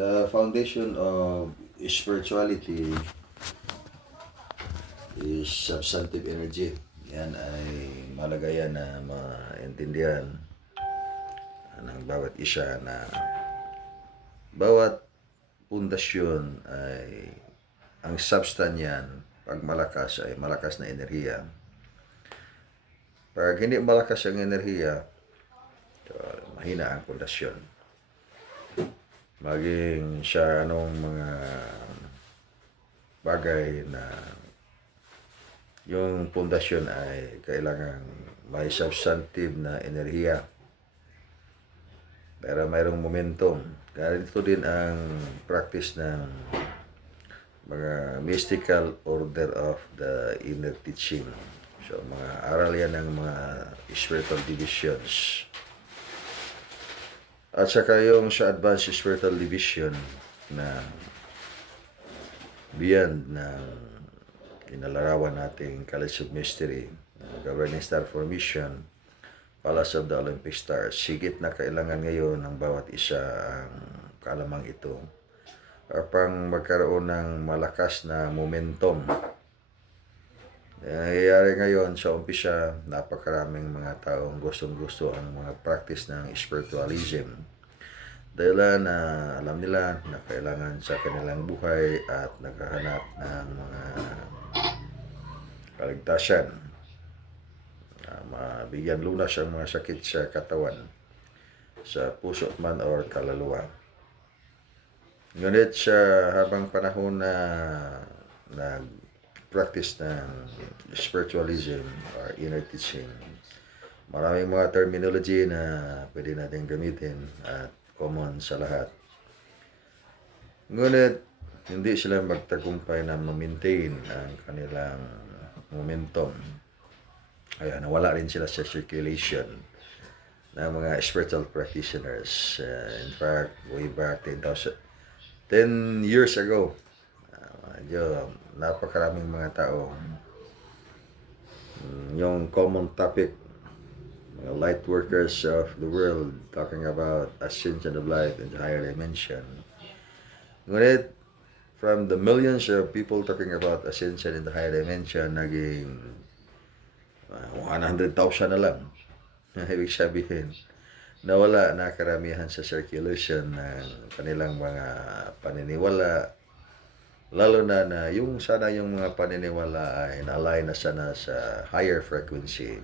The foundation of spirituality is substantive energy. Yan ay malagayan na maintindihan ng bawat isa na bawat pundasyon ay ang substance yan, pag malakas ay malakas na enerhiya. Pag hindi malakas ang enerhiya, mahina ang pundasyon. Maging siya anong mga bagay na yung pundasyon ay kailangan may substantive na enerhiya. Pero mayroong momentum. Ganito din ang practice ng mga mystical order of the inner teaching. So, mga aral yan ng mga spiritual divisions. At saka yung sa advanced spiritual division na beyond ng inalarawan nating College of Mystery, Governing Star Formation, Palace of the Olympic Stars. Sigit na kailangan ngayon ng bawat isa ang kalamang ito upang magkaroon ng malakas na momentum. Nangyayari ngayon sa umpisa, napakaraming mga taong gustong-gusto ang mga practice ng spiritualism. Dahil na alam nila na kailangan sa kanilang buhay at naghahanap ng mga kaligtasan. Mabigyan lunas ang mga sakit sa katawan, sa puso man or kaluluwa. Ngunit sa habang panahon na nag-practice ng spiritualism or inner teaching, maraming mga terminology na pwede natin gamitin at common sa lahat. Ngunit hindi sila magtagumpay na ma-maintain ang kanilang momentum. Kaya nawala rin sila sa circulation ng mga spiritual practitioners. In fact, way back 10 years ago, medyo napakaraming mga tao. Yung common topic, mga light workers of the world talking about ascension of light in the higher dimension. Ngunit, from the millions of people talking about ascension in the higher dimension, naging 100,000 na lang. Ibig sabihin, nawala na karamihan sa circulation ng kanilang mga paniniwala, lalo na yung sana yung mga paniniwala ay na-align na sana sa higher frequency.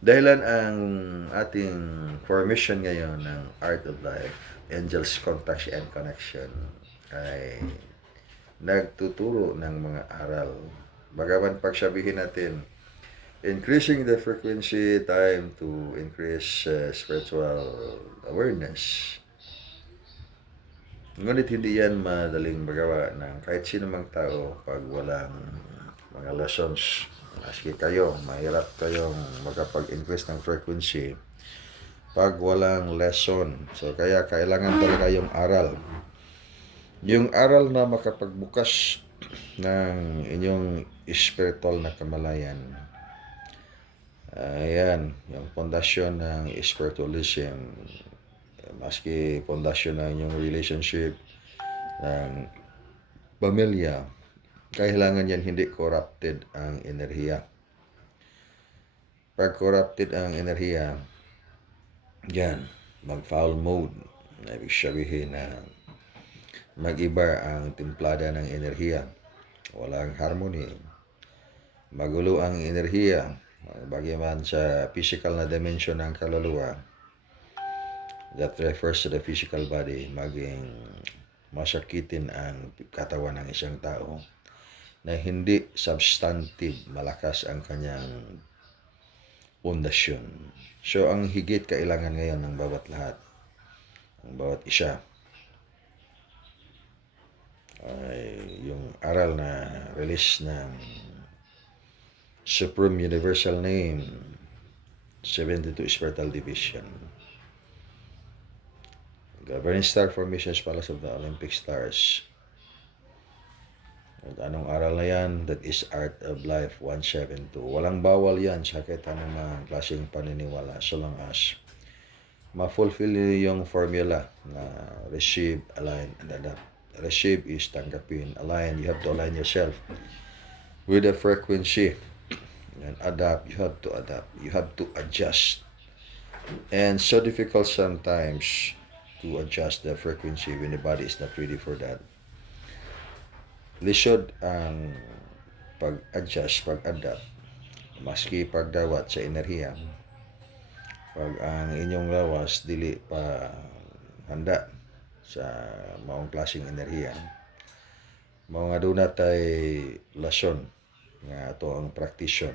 Dahilan ang ating formation ngayon ng Art of Life, Angels Contact and Connection, ay nagtuturo ng mga aral. Bagaman pagsabihin natin, increasing the frequency time to increase spiritual awareness. Ngunit hindi yan madaling magawa ng kahit sino mang tao pag walang mga lessons. Maski kayo, mahirap kayong makapag-increase ng frequency pag walang lesson. So kaya kailangan talaga yung aral. Yung aral na makapagbukas ng inyong spiritual na kamalayan. Ayan, yung pundasyon ng spiritualism, maski pundasyon ng inyong relationship, ng pamilya, kailangan yan hindi corrupted ang enerhiya. Pag corrupted ang enerhiya, yan, mag-foul mode. Ibig sabihin na mag-iba ang timplada ng enerhiya. Walang harmony. Magulo ang enerhiya. Bagaman sa physical na dimension ng kaluluwa, that refers to the physical body, maging masakitin ang katawan ng isang tao na hindi substantive, malakas ang kanyang pundasyon. So, ang higit kailangan ngayon ng bawat lahat, ng bawat isa, ay yung aral na release ng Supreme Universal Name, 72 Spiritual Division, Governing Star Formations, Palace of the Olympic Stars. At anong aral na yan? That is Art of Life 172. Walang bawal yan sa kahit anong klaseng paniniwala so long as ma-fulfill niyo yung formula na receive, align, and adapt. Receive is tanggapin. Align, you have to align yourself with the frequency. And adapt, you have to adapt. You have to adjust. And so difficult sometimes to adjust the frequency when the body is not ready for that. Lisod ang pag-adjust, pag-adapt. Maski pagdawat sa enerhiya. Pag ang inyong lawas dili pa handa sa maong klaseng enerhiya, mga doon tay lesson nga ato ang practition.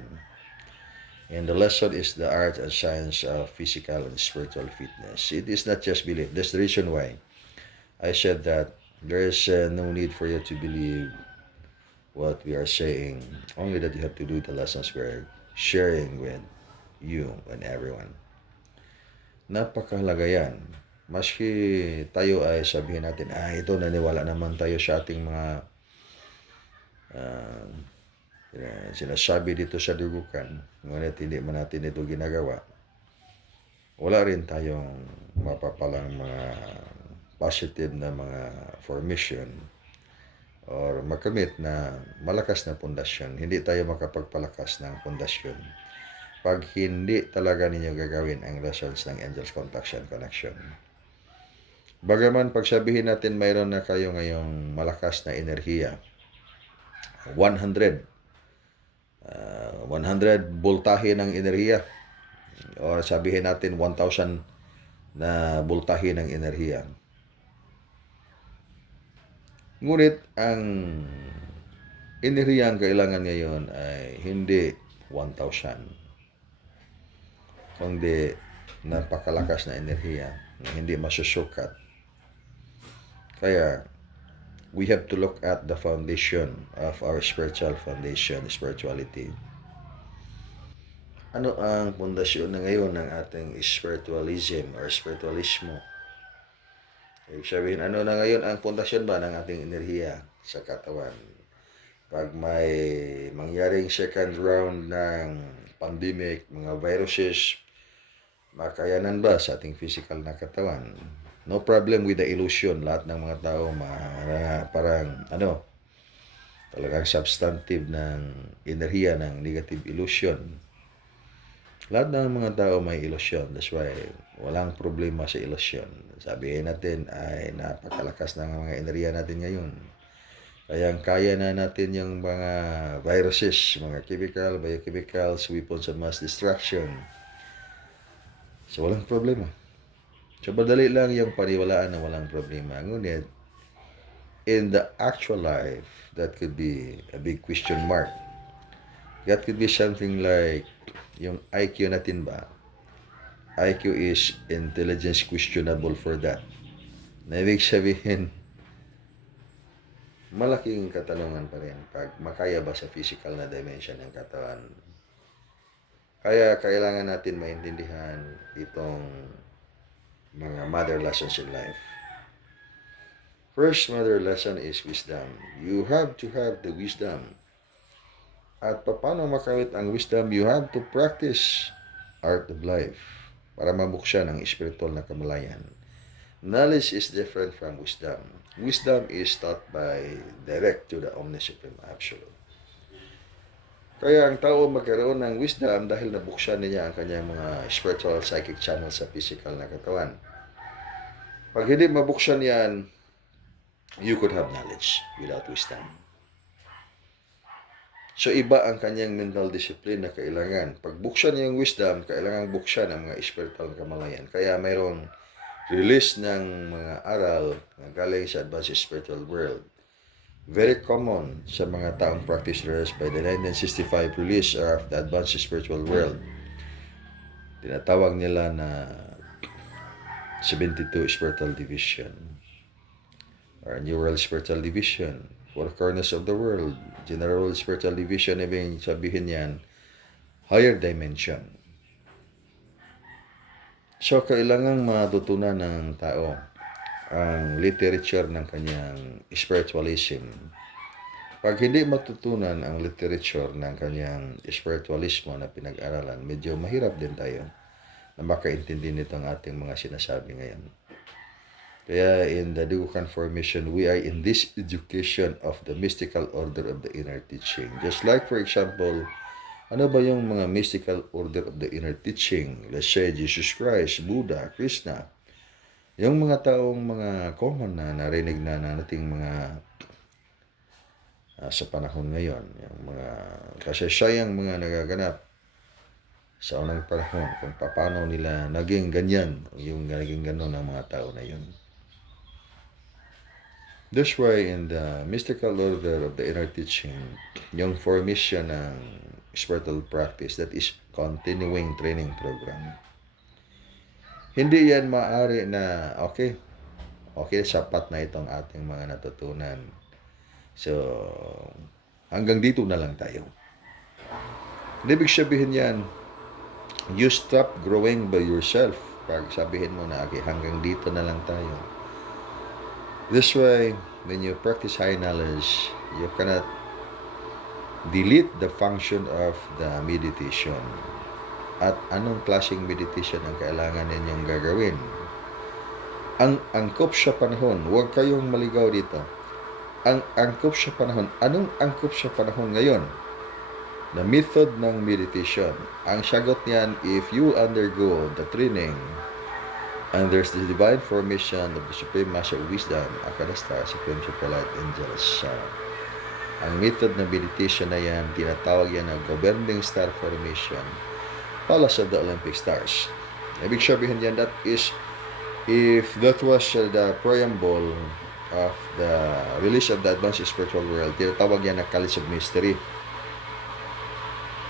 And the lesson is the art and science of physical and spiritual fitness. It is not just belief. That's the reason why I said that there is no need for you to believe what we are saying. Only that you have to do the lessons we're sharing with you and everyone. Napakahalaga yan. Maski tayo ay sabihin natin, ito naniwala naman tayo sa ating mga sinasabi dito sa dugukan, ngunit hindi man natin ito ginagawa. Wala rin tayong mapapalang mga positive na mga formation or makamit na malakas na pundasyon. Hindi tayo makapagpalakas ng pundasyon pag hindi talaga ninyo gagawin ang lessons ng Angels Connection. Bagaman pagsabihin natin mayroon na kayo ngayong malakas na enerhiya, 100 voltahe ng enerhiya, o sabihin natin 1,000 na voltahe ng enerhiya. Ngunit ang enerhiya ang kailangan ngayon ay hindi 1,000, kundi napakalakas na enerhiya na hindi masusukat. Kaya we have to look at the foundation of our spiritual foundation, spirituality. Ano ang pundasyon na ngayon ng ating spiritualism or spiritualismo? Ibig sabihin, ano na ngayon ang pundasyon ba ng ating enerhiya sa katawan? Pag may mangyaring second round ng pandemic, mga viruses, makayanan ba sa ating physical na katawan? No problem with the illusion. Lahat ng mga tao parang talagang substantive ng enerhiya ng negative illusion. Lahat ng mga tao may illusion. That's why walang problema sa illusion. Sabihin natin ay napakalakas ng mga enerhiya natin ngayon. Kaya na natin yung mga viruses, mga chemical, biochemicals, weapons of mass destruction. So, walang problema. So, madali lang yung paniwalaan na walang problema. Ngunit, in the actual life, that could be a big question mark. That could be something like, yung IQ natin ba? IQ is intelligence questionable for that. Na ibig sabihin, malaking katanungan pa rin pag makaya ba sa physical na dimension ng katawan. Kaya kailangan natin maintindihan itong mga mother lessons in life. First mother lesson is wisdom. You have to have the wisdom. At paano makamit ang wisdom? You have to practice art of life para mabuksan ang spiritual na kamalayan. Knowledge is different from wisdom. Wisdom is taught by direct to the omniscient absolute. Kaya ang tao magkaroon ng wisdom dahil nabuksan niya ang kanyang mga spiritual psychic channel sa physical na katawan. Pag hindi mabuksan yan, you could have knowledge without wisdom. So iba ang kanyang mental discipline na kailangan. Pag buksan niya yung wisdom, kailangan buksan ang mga spiritual kamalayan. Kaya mayroong release ng mga aral na galing sa advanced spiritual world. Very common sa mga taong practitioners by the 1965 release of the advanced spiritual world. Tinatawag nila na 72 spiritual division or New World Spiritual Division, Four Corners of the World, General Spiritual Division, ibig sabihin yan, higher dimension. So, kailangang matutunan ng tao ang literature ng kanyang spiritualism. Pag hindi matutunan ang literature ng kanyang spiritualismo na pinag-aralan, medyo mahirap din tayo. na makaintindi nito ang ating mga sinasabi ngayon. Kaya in the Dugukan formation, we are in this education of the mystical order of the inner teaching. Just like, for example, ano ba yung mga mystical order of the inner teaching? Let's say, Jesus Christ, Buddha, Krishna. Yung mga taong mga common na narinig na nating mga sa panahon ngayon. Yung mga kasaysayang mga nagaganap sa unang panahon kung paano nila naging ganyan, yung naging ganon ng mga tao na yun. That's why in the mystical order of the inner teaching, yung formation ng spiritual practice, that is continuing training program. Hindi yan maaari na, okay, sapat na itong ating mga natutunan. So, hanggang dito na lang tayo. Ibig sabihin yan, you stop growing by yourself. Pag sabihin mo na, okay, hanggang dito na lang tayo. This way, when you practice high knowledge, you cannot delete the function of the meditation. At anong klaseng meditation ang kailangan ninyong gagawin? Ang angkop sa panahon, huwag kayong maligaw dito. Ang angkop sa panahon, anong angkop sa panahon ngayon? The method ng meditation. Ang sagot niyan, if you undergo the training, and there's the divine formation of the Supreme Master of Wisdom, Akadasta, Supreme Superlight Angels. Ang method ng meditation na yan, tinatawag yan na governing star formation, Palace of the Olympic Stars. Ibig sabihin yan, that is, if that was the preamble of the release of the advanced spiritual world, tinatawag yan na College of Mystery.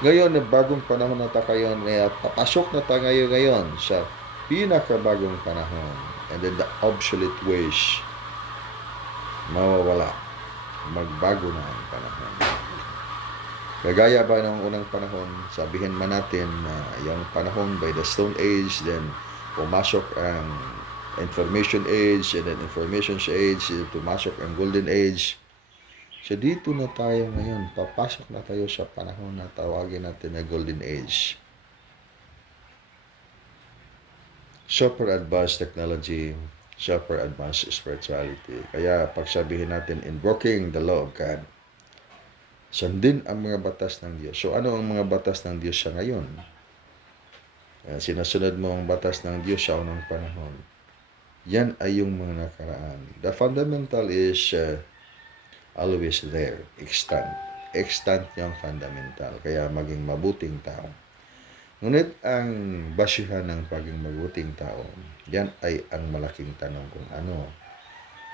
Ngayon, na bagong panahon na tayo ngayon, papasok na tayo ngayon sa pinakabagong panahon, and then the obsolete ways mawawala, magbago na ang panahon. Kagaya ba ng unang panahon, sabihin man natin na yung panahon by the Stone Age, then pumasok ang Information Age, and then Information Age, pumasok ang Golden Age. So dito na tayo ngayon, papasok na tayo sa panahon na tawagin natin na Golden Age. Super advanced technology, super advanced spirituality. Kaya pagsabihin natin, invoking the law of God, sundin ang mga batas ng Diyos. So ano ang mga batas ng Diyos sa ngayon? Sinasunod mo ang batas ng Diyos sa unang panahon. Yan ay yung mga nakaraan. The fundamental is always there, extant. Extant yung fundamental. Kaya maging mabuting tao. Ngunit ang basihan ng pagiging mabuting tao, yan ay ang malaking tanong kung ano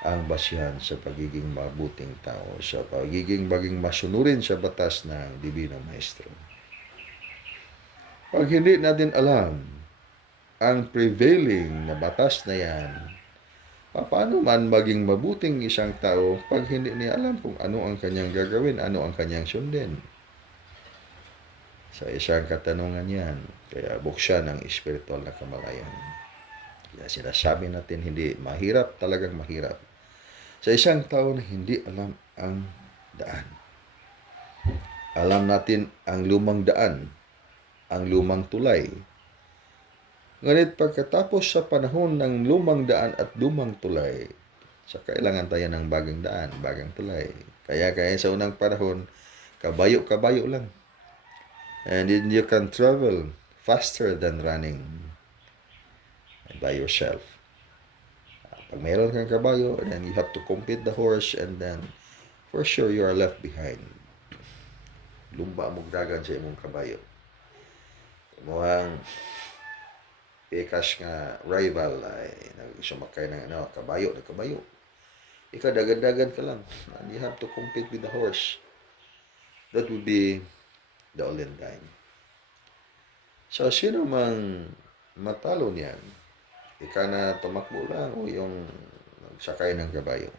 ang basihan sa pagiging mabuting tao, sa pagiging maging masunurin sa batas ng Divino Maestro. Pag hindi natin alam ang prevailing na batas na yan, paano man maging mabuting isang tao pag hindi niya alam kung ano ang kanyang gagawin, ano ang kanyang sundin? Sa isang katanungan yan, kaya buksan ang espiritual na kamalayan. Kaya sinasabi natin, hindi mahirap, talagang mahirap. Sa isang tao na hindi alam ang daan. Alam natin ang lumang daan, ang lumang tulay. Ngunit pagkatapos sa panahon ng lumang daan at lumang tulay, sa kailangan tayo ng bagong daan, bagong tulay. Kaya sa unang panahon, kabayo-kabayo lang. And then you can travel faster than running by yourself. Pag mayroon kang kabayo, then you have to compete the horse, and then for sure you are left behind. Lumba mo dagan sa imong kabayo. Mukhang ikas nga rival ay nagsumakay ng kabayo na kabayo. Ikaw dagan-dagan ka lang. And you have to compete with the horse. That would be the olden time. So, sino mang matalo niyan? Ika na tumakbo lang o yung sakay ng kabayo.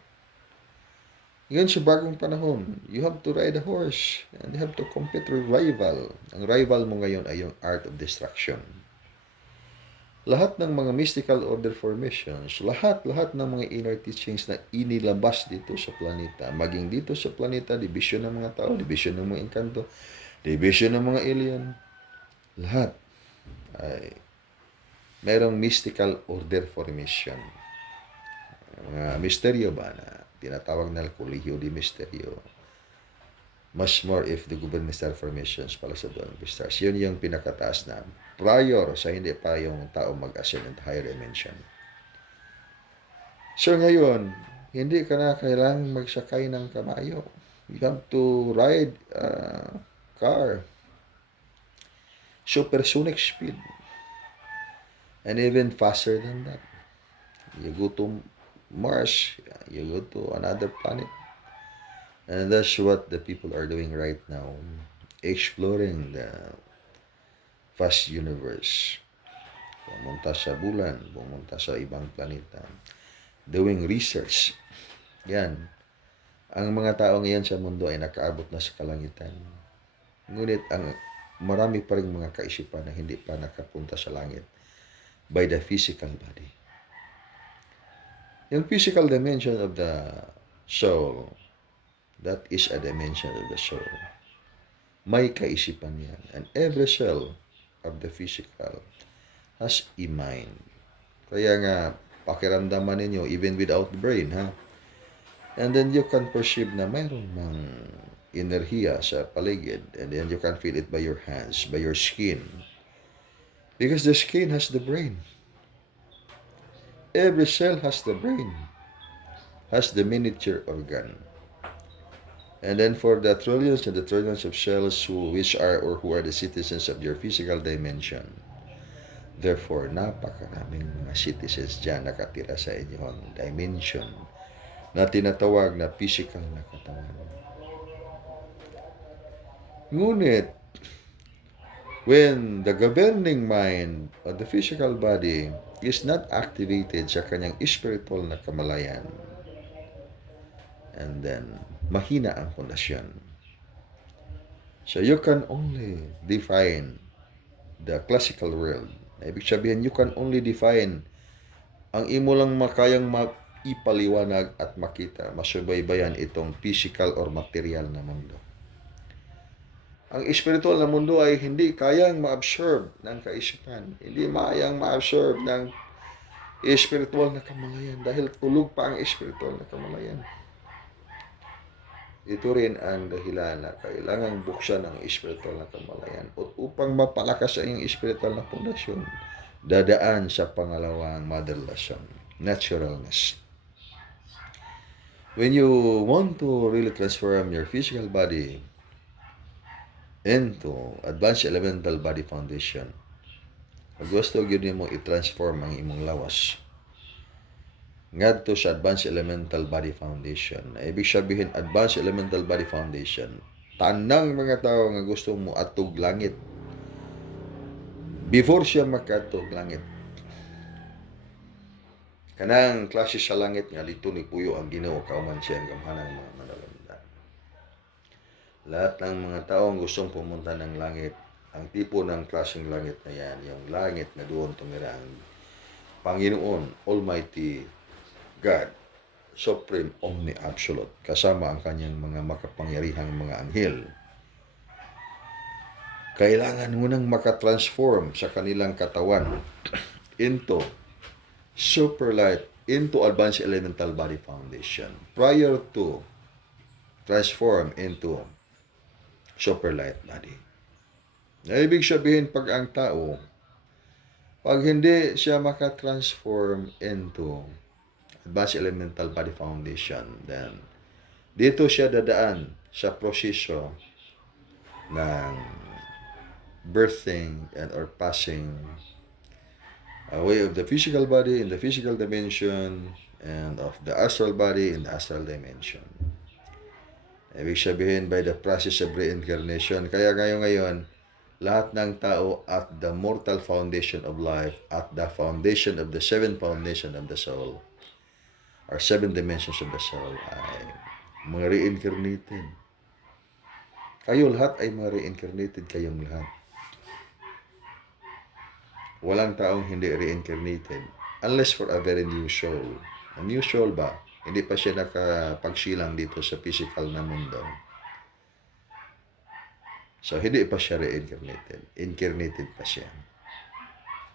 Ngayon sa bagong panahon, you have to ride a horse and you have to compete with rival. Ang rival mo ngayon ay yung art of destruction. Lahat ng mga mystical order formations, lahat ng mga inner teachings na inilabas dito sa planeta, maging dito sa planeta, division ng mga tao, division ng mga engkanto, division ng mga alien, lahat ay Merong mystical order formation. Mga misteryo ba na tinatawag na Colegio de Misterio. Much more if the governmental formations pala sa doon stars. Yun yung pinakataas na prior sa hindi pa yung tao mag-ascend in higher dimension. So ngayon, hindi ka na kailangang magsakay ng kamayo. You have to ride a car. Supersonic speed. And even faster than that. You go to Mars, you go to another planet. And that's what the people are doing right now. Exploring the vast universe. Pumunta sa bulan, pumunta sa ibang planeta. Doing research. Yan. Ang mga tao ngayon sa mundo ay nakaabot na sa kalangitan. Ngunit ang marami pa rin mga kaisipan na hindi pa nakapunta sa langit by the physical body. Yung physical dimension of the soul, that is a dimension of the soul. May kaisipan yan. And every cell of the physical has a mind. Kaya nga, pakiramdaman ninyo, even without brain, ha? And then you can perceive na mayroon ng enerhiya sa paligid. And then you can feel it by your hands, by your skin. Because the skin has the brain. Every cell has the brain. Has the miniature organ. And then for the trillions and the trillions of cells who are the citizens of your physical dimension, therefore, napakaraming mga citizens dyan nakatira sa inyong dimension na tinatawag na physical na katawan. Ngunit, when the governing mind of the physical body is not activated sa kanyang spiritual na kamalayan, and then, mahina ang pundasyon. So, you can only define the classical world. Ibig sabihin, you can only define ang imo lang makayang maipaliwanag at makita, masubaybayan itong physical or material na mundo. Ang spiritual na mundo ay hindi kayang ma-absorb ng kaisipan. Hindi kayang ma-absorb ng spiritual na kamalayan dahil tulog pa ang spiritual na kamalayan. Ito rin ang dahilan na kailangang buksan ang spiritual na kamalayan upang mapalakas ang iyong spiritual na pundasyon. Dadaan sa pangalawang mother lesson, naturalness. When you want to really transform your physical body into advanced elemental body foundation, gusto yun mo i-transform ang imong lawas ngadto sa Advanced Elemental Body Foundation. Ibig sabihin, Advanced Elemental Body Foundation, tanang mga tao nga gusto mo atog langit before siya makatog langit. Kanang klase sa langit nga dito ni Puyo ang Ginoo kauman siya ang gamhanang mga manalangda. Lahat ng mga tao gustong pumunta ng langit, ang tipo ng klaseng langit na yan, yung langit na doon tumira ang Panginoon, Almighty God, Supreme Omni Absolute, kasama ang kanyang mga makapangyarihang mga anghel. Kailangan mo nang makatransform sa kanilang katawan into superlight, into Advanced Elemental Body Foundation prior to transform into superlight body. Na ibig sabihin, pag ang tao, pag hindi siya makatransform into Advanced Elemental Body Foundation, then dito siya dadaan sa proseso ng birthing and or passing away of the physical body in the physical dimension and of the astral body in the astral dimension. Ibig sabihin, by the process of reincarnation. Kaya ngayon, lahat ng tao at the mortal foundation of life, at the foundation of the seven foundation of the soul, or seven dimensions of the soul, ay mga reincarnated. Kayo lahat ay mga reincarnated, kayong lahat. Walang taong hindi reincarnated unless for a very new soul. A new soul ba? Hindi pa siya nakapagsilang dito sa physical na mundo. So, hindi pa siya reincarnated. Incarnated pa siya.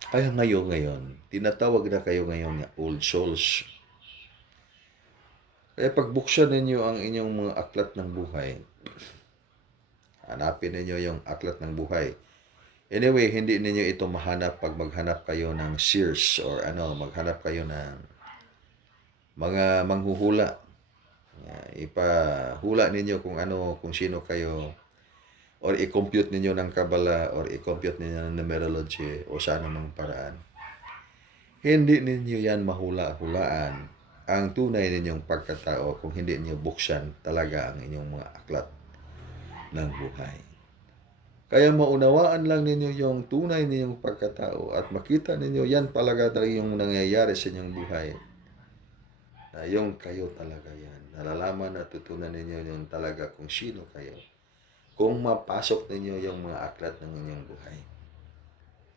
Kaya ngayon, tinatawag na kayo ngayon na old souls. Kaya pagbuksan ninyo ang inyong mga aklat ng buhay, hanapin ninyo yung aklat ng buhay. Anyway, hindi ninyo ito mahanap pag maghanap kayo ng seers or maghanap kayo ng mga manghuhula. Ipahula ninyo kung sino kayo, or i-compute ninyo ng kabala, or i-compute ninyo ng numerology o sa anumang paraan. Hindi ninyo yan mahula-hulaan ang tunay ninyong pagkatao kung hindi ninyo buksan talaga ang inyong mga aklat ng buhay. Kaya maunawaan lang ninyo yung tunay ninyong pagkatao at makita ninyo yan talaga yung nangyayari sa inyong buhay. Na yung kayo talaga yan. Nalalaman at tutunan ninyo yung talaga kung sino kayo. Kung mapasok ninyo yung mga aklat ng inyong buhay.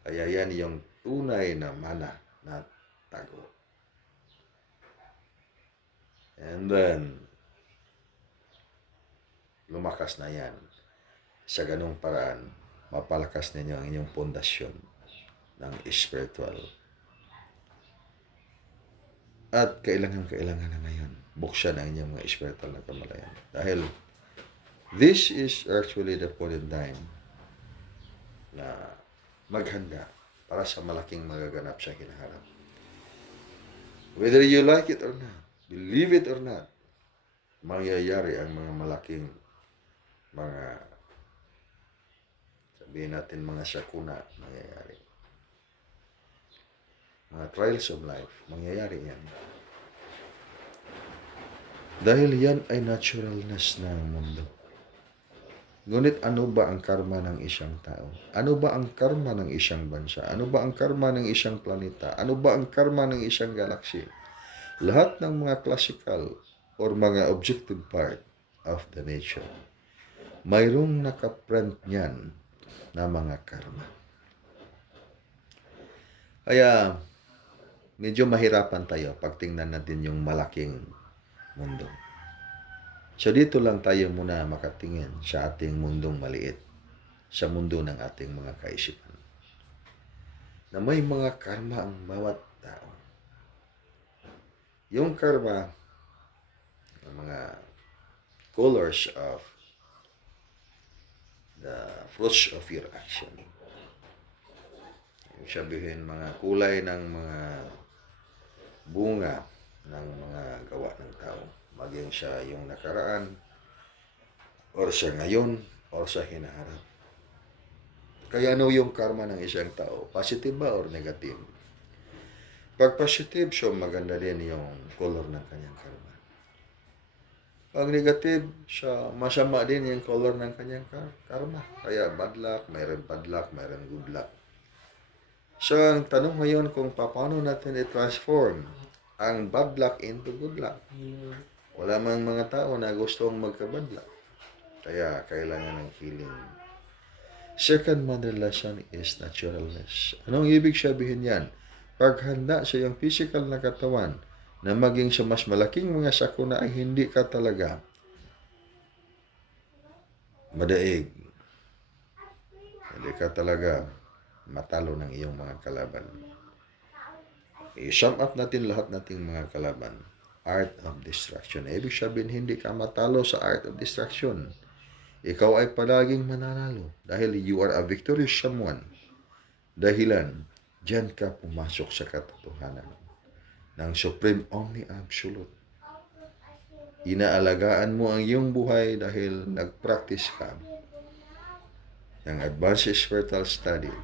Kaya yan yung tunay na mana na tago. And then, lumakas na yan. Sa ganung paraan, mapalakas ninyo ang inyong pundasyon ng spiritual. At kailangan na ngayon, buksan ang inyong mga spiritual na kamalayan. Dahil, this is actually the point in time na maghanda para sa malaking magaganap sa hinaharap. Whether you like it or not, believe it or not, mangyayari ang mga malaking sabihin natin mga sakuna, mangyayari. Mga trials of life, mangyayari yan. Dahil yan ay naturalness ng mundo. Ngunit ano ba ang karma ng isang tao? Ano ba ang karma ng isang bansa? Ano ba ang karma ng isang planeta? Ano ba ang karma ng isang galaxy? Lahat ng mga classical or mga objective part of the nature, mayroong nakaprint niyan na mga karma. Kaya, medyo mahirapan tayo pag tingnan natin yung malaking mundo. So dito lang tayo muna makatingin sa ating mundong maliit, sa mundo ng ating mga kaisipan. Na may mga karma ang bawat tao. Yung karma, ang mga colors of the fruits of your action. Yung sabihin, mga kulay ng mga bunga ng mga gawa ng tao. Maging siya yung nakaraan, or sa ngayon, or sa hinaharap. Kaya ano yung karma ng isang tao? Positive ba or negative? Pag positive, so maganda din yung color ng kanyang karma. Pag negative, so masama din yung color ng kanyang karma. Kaya bad luck, mayroon good luck. So ang tanong ngayon kung paano natin i-transform ang bad luck into good luck. Wala mang mga tao na gustong magka-bad luck. Kaya kailangan ng healing. Second mother lesson is naturalness. Anong ibig sabihin yan? Paghanda sa iyong physical na katawan na maging sa mas malaking mga sakuna ay hindi ka talaga madaig. Hindi ka talaga matalo ng iyong mga kalaban. I-sum up natin lahat nating mga kalaban. Art of destruction. Ibig sabihin, hindi ka matalo sa art of destruction. Ikaw ay palaging mananalo dahil you are a victorious someone. Dahilan, diyan ka pumasok sa katotohanan ng Supreme Omni Absolute. Inaalagaan mo ang iyong buhay dahil nag-practice ka ng Advanced Spiritual Study.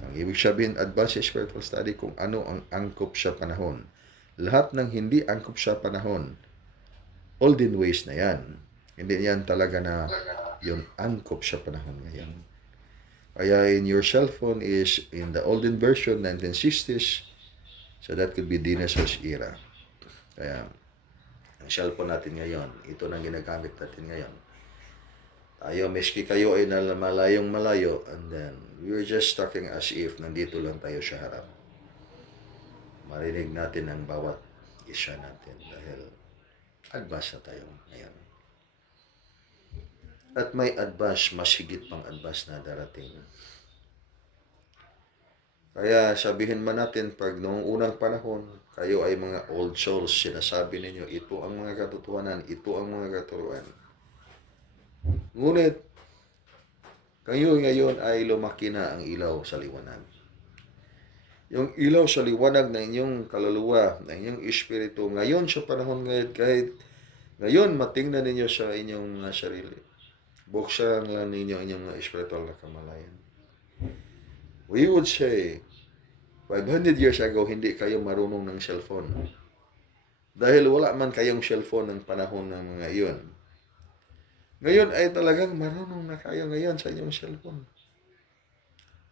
Ang ibig sabihin, Advanced Spiritual Study, kung ano ang angkop sa panahon. Lahat ng hindi angkop sa panahon, olden ways na yan. Hindi yan talaga na yung angkop sa panahon ngayon. Kaya in your cell phone is in the olden version, 1960s, so that could be dinosaurs era. Kaya, ang cellphone natin ngayon, ito nang ginagamit natin ngayon. Tayo, meski kayo ay malayong malayo, and then, we're just talking as if nandito lang tayo sa harap. Marinig natin ang bawat isa natin dahil advance na tayo ngayon. At may advance, mas higit pang advance na darating. Kaya sabihin man natin pag noong unang panahon, kayo ay mga old souls, sinasabi ninyo, ito ang mga katotohanan, ito ang mga katuruan. Ngunit, kayo ngayon ay lumaki na ang ilaw sa liwanag. Yung ilaw sa liwanag na inyong kaluluwa, na inyong espiritu, ngayon sa panahon ngayon, kahit ngayon matingnan ninyo sa inyong mga sarili. Buksan lang ninyo inyong mga espiritual na kamalayan. We would say, 500 years ago, hindi kayo marunong ng cellphone. Dahil wala man kayong cellphone ng panahon ng mga iyon. Ngayon ay talagang marunong na kayo ngayon sa inyong cellphone.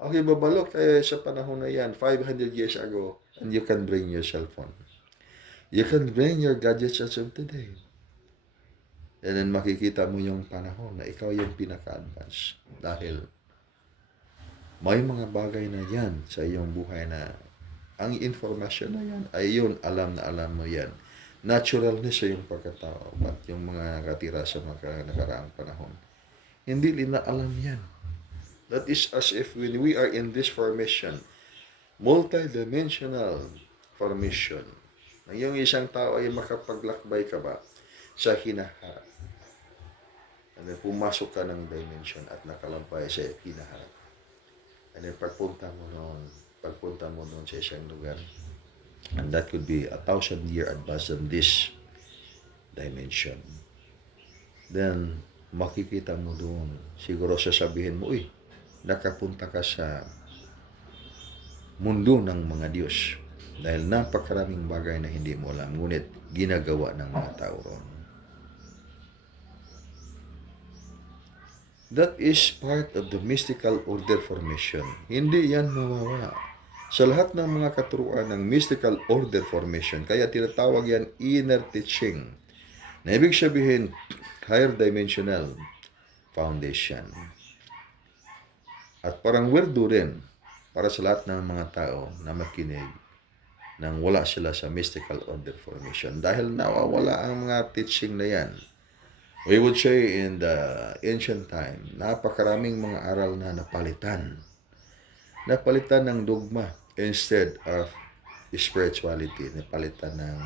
Okay, babalok kayo sa panahon na yan, 500 years ago, and you can bring your cellphone. You can bring your gadgets as of today. And then makikita mo yung panahon na ikaw yung pinaka-advance. Dahil may mga bagay na yan sa iyong buhay na ang informasyon na yan ay yun, alam na alam mo yan. Natural na sa iyong pagkatao. But yung mga nakatira sa mga nakaraang panahon, hindi nila alam yan. That is as if when we are in this formation, multidimensional formation, ang iyong isang tao ay makapaglakbay ka ba sa hinaharap. And then pumasok ka ng dimension at nakalampay sa hinaharap. And then pagpunta mo noon sa isang lugar, and that could be 1,000-year advance than this dimension. Then, makikita mo doon, siguro sasabihin mo, uy, nakapunta ka sa mundo ng mga Diyos. Dahil napakaraming bagay na hindi mo alam, ngunit ginagawa ng mga tao roon. That is part of the mystical order formation. Hindi yan mawawala. Sa lahat ng mga katuruan ng mystical order formation, kaya tinatawag yan inner teaching. Na ibig sabihin, higher dimensional foundation. At parang weirdo rin para sa lahat ng mga tao na makinig nang wala sila sa mystical order formation. Dahil nawawala ang mga teaching na yan. We would say in the ancient time, napakaraming mga aral na napalitan. Napalitan ng dogma instead of spirituality. Napalitan ng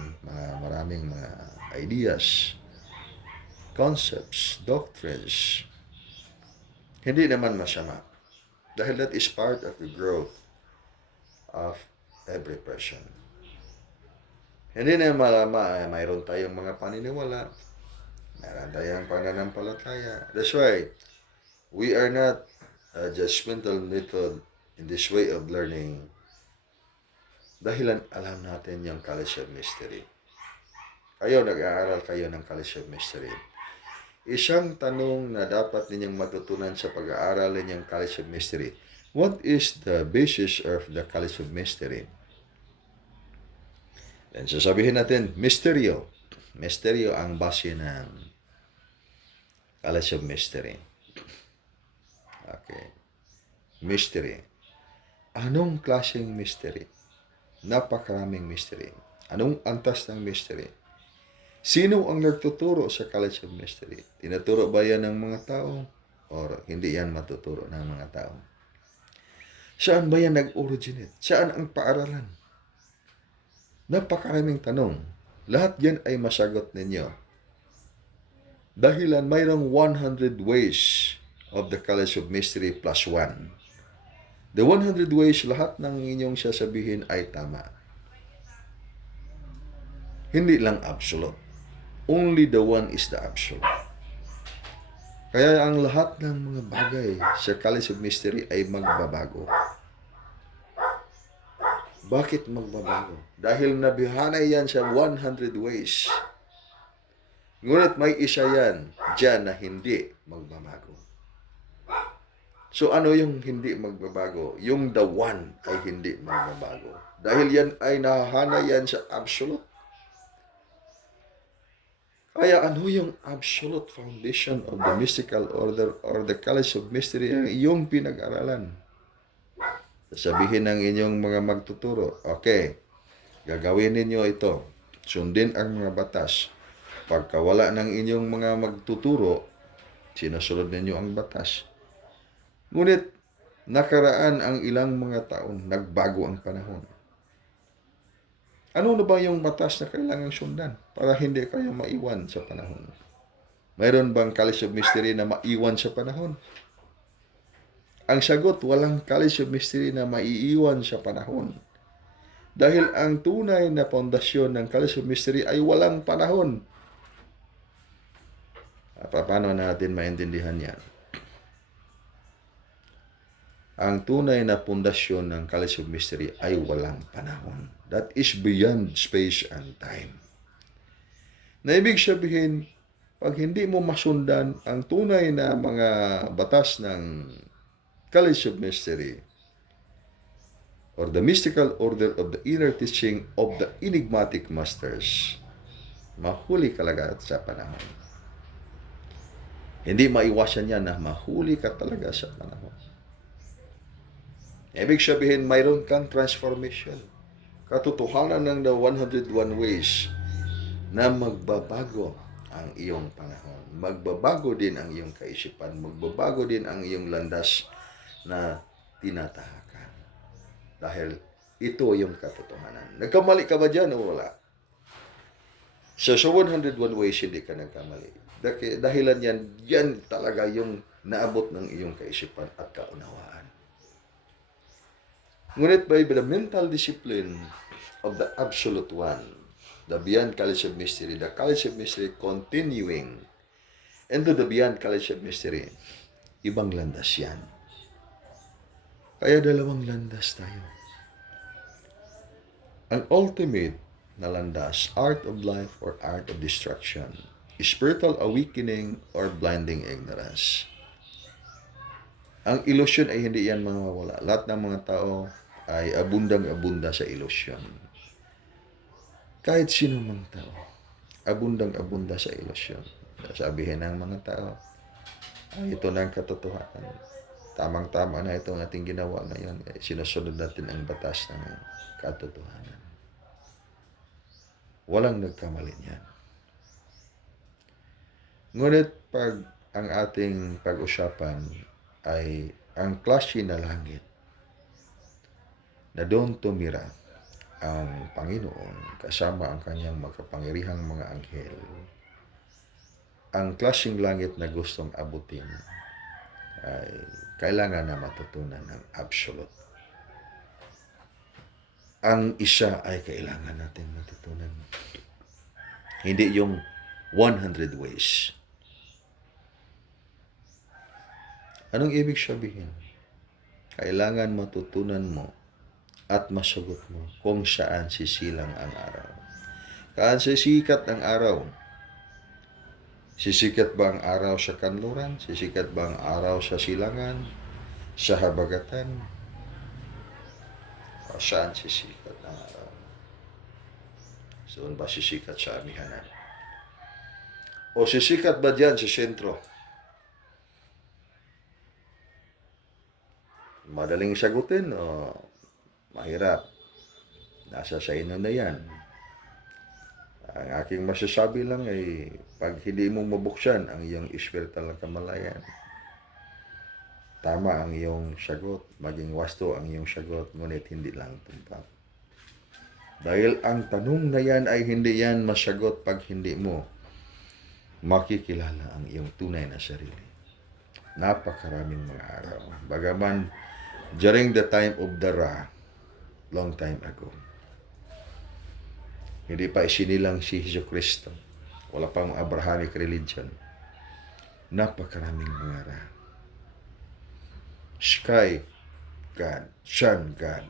maraming mga ideas, concepts, doctrines. Hindi naman masama. Dahil that is part of the growth of every person. Hindi na malama, mayroon tayong mga paniniwala, mayroon tayong pananampalataya. That's why we are not a judgmental method in this way of learning. Dahilan alam natin yung College of Mystery. Kayo, nag-aaral kayo ng College of Mystery. Isang tanong na dapat ninyong matutunan sa pag-aaral ninyong College of Mystery. What is the basis of the College of Mystery? Then sasabihin natin, Mysterio. Mysterio ang base ng College of Mystery. Okay. Mystery. Anong klaseng mystery? Napakaraming mystery. Anong antas ng mystery? Sino ang nagtuturo sa College of Mystery? Tinuturo ba yan ng mga tao? Or hindi yan matuturo ng mga tao? Saan ba yan nag-originate? Saan ang paaralan? Napakaraming tanong. Lahat yan ay masagot ninyo. Dahilan mayroong 100 ways of the College of Mystery plus 1. The 100 ways, lahat ng inyong sasabihin ay tama. Hindi lang absolute. Only the one is the absolute. Kaya ang lahat ng mga bagay sa College of Mystery ay magbabago. Bakit magbabago? Dahil nabihanay yan sa 100 ways. Ngunit may isa yan dyan na hindi magbabago. So ano yung hindi magbabago? Yung the one ay hindi magbabago. Dahil yan ay nahahana yan sa absolute. Kaya ano yung absolute foundation of the mystical order or the College of Mystery? Yung pinag-aralan. Sabihin ng inyong mga magtuturo, okay, gagawin ninyo ito. Sundin ang mga batas. Pagkawala ng inyong mga magtuturo, sinusunod ninyo ang batas. Ngunit, nakaraan ang ilang mga taon, nagbago ang panahon. Ano na ba yung batas na kailangang sundan para hindi kayo maiwan sa panahon? Mayroon bang College of Mystery na maiwan sa panahon? Ang sagot, walang College of Mystery na maiiwan sa panahon. Dahil ang tunay na pundasyon ng College of Mystery ay walang panahon. Paano natin maintindihan yan? Ang tunay na pundasyon ng College of Mystery ay walang panahon. That is beyond space and time. Na ibig sabihin, pag hindi mo masundan ang tunay na mga batas ng College of Mystery or the mystical order of the inner teaching of the enigmatic masters, mahuli ka talaga sa panahon. Hindi maiwasan yan na mahuli ka talaga sa panahon. Ibig sabihin, mayroon kang transformation. Katotohanan ng the 101 ways na magbabago ang iyong panahon. Magbabago din ang iyong kaisipan. Magbabago din ang iyong landas na tinatahakan. Dahil ito yung katotohanan. Nagkamali ka ba dyan o wala? Sa 101 ways, hindi ka nagkamali. Dahilan yan talaga yung naabot ng iyong kaisipan at kaunawaan. Ngunit by the mental discipline of the Absolute One, the Beyond College of Mystery, the College of Mystery continuing into the Beyond College of Mystery, ibang landas yan. Kaya dalawang landas tayo. Ang ultimate na landas, art of life or art of destruction, spiritual awakening or blinding ignorance. Ang ilusyon ay hindi yan mawawala. Lahat ng mga tao ay abundang-abunda sa ilusyon. Kahit sino mang tao, abundang-abunda sa ilusyon. Sabihin ng mga tao, ito na ang katotohanan. Tamang-tama na itong ating ginawa ngayon. Sinusunod natin ang batas ng katotohanan. Walang nagkamali niyan. Ngunit pag ang ating pag-usapan ay ang klase na langit na doon tumira ang Panginoon kasama ang kanyang magkapangyarihang mga anghel, ang klaseng langit na gustong abutin ay kailangan na matutunan ng absolute. Ang isa ay kailangan natin matutunan. Hindi yung 100 ways. Anong ibig sabihin? Kailangan matutunan mo at masagot mo kung saan sisilang ang araw. Saan sisikat ang araw? Sisikat ba ang araw sa kanluran? Sisikat ba ang araw sa silangan? Sa habagatan? O saan sisikat ang araw? Saan ba sisikat sa amihanan? O sisikat ba dyan sa sentro? Madaling sagutin o mahirap? Nasa sa inyo na yan. Ang aking masasabi lang ay pag hindi mo mabuksan ang iyong espiritual na kamalayan, tama ang iyong sagot, maging wasto ang iyong sagot, ngunit hindi lang tumpak. Dahil ang tanong na yan ay hindi yan masagot pag hindi mo makikilala ang iyong tunay na sarili. Napakaraming mga araw. Bagaman, during the time of the Ra, long time ago, hindi pa isinilang si Jesucristo. Wala pang Abrahamic religion. Napakaraming mga Ra. Sky God, Sun God.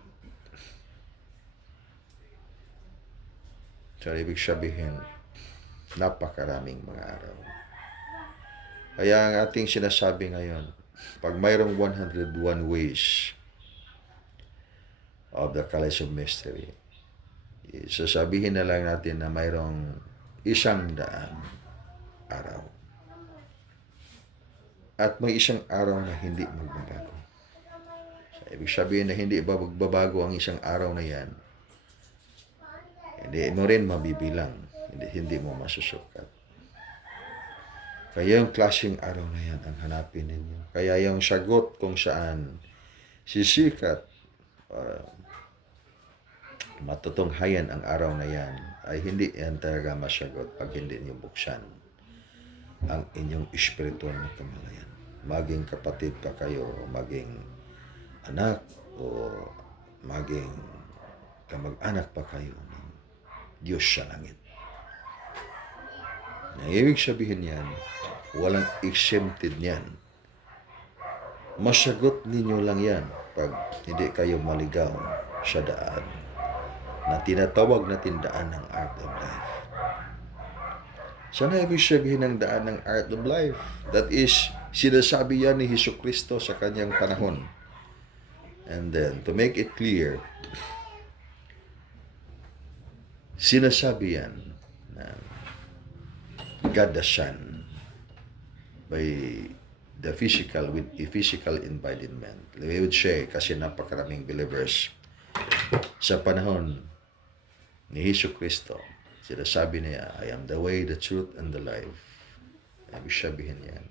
So, ibig sabihin, napakaraming mga araw. Kaya ang ating sinasabi ngayon, pag mayroong 101 ways of the College of Mystery, sasabihin na lang natin na mayroong 100 araw. At may isang araw na hindi magbabago. So, ibig sabihin na hindi magbabago ang isang araw na yan, hindi mo rin mabibilang, hindi mo masusukat. Kaya yung klaseng araw na yan ang hanapin ninyo. Kaya yung sagot kung saan sisikat, uh, matutunghayan ang araw na yan, ay hindi yan talaga masagot pag hindi niyo buksan ang inyong espiritual na kamalayan. Maging kapatid pa kayo, maging anak, o maging kamag-anak pa kayo ng Diyos sa langit. Ang ibig sabihin yan, walang exempted niyan. Masagot ninyo lang yan pag hindi kayo maligaw sa daan na tinatawag natin daan ng art of life. Sana ibig sabihin ng daan ng art of life? That is, sinasabi yan ni Jesucristo sa kanyang panahon. And then, to make it clear, sinasabi yan na God the Son by the physical, with a physical embodiment. We would say, kasi napakaraming believers sa panahon ni Jesucristo, sinasabi niya, I am the way, the truth, and the life. Ibig sabihin yan,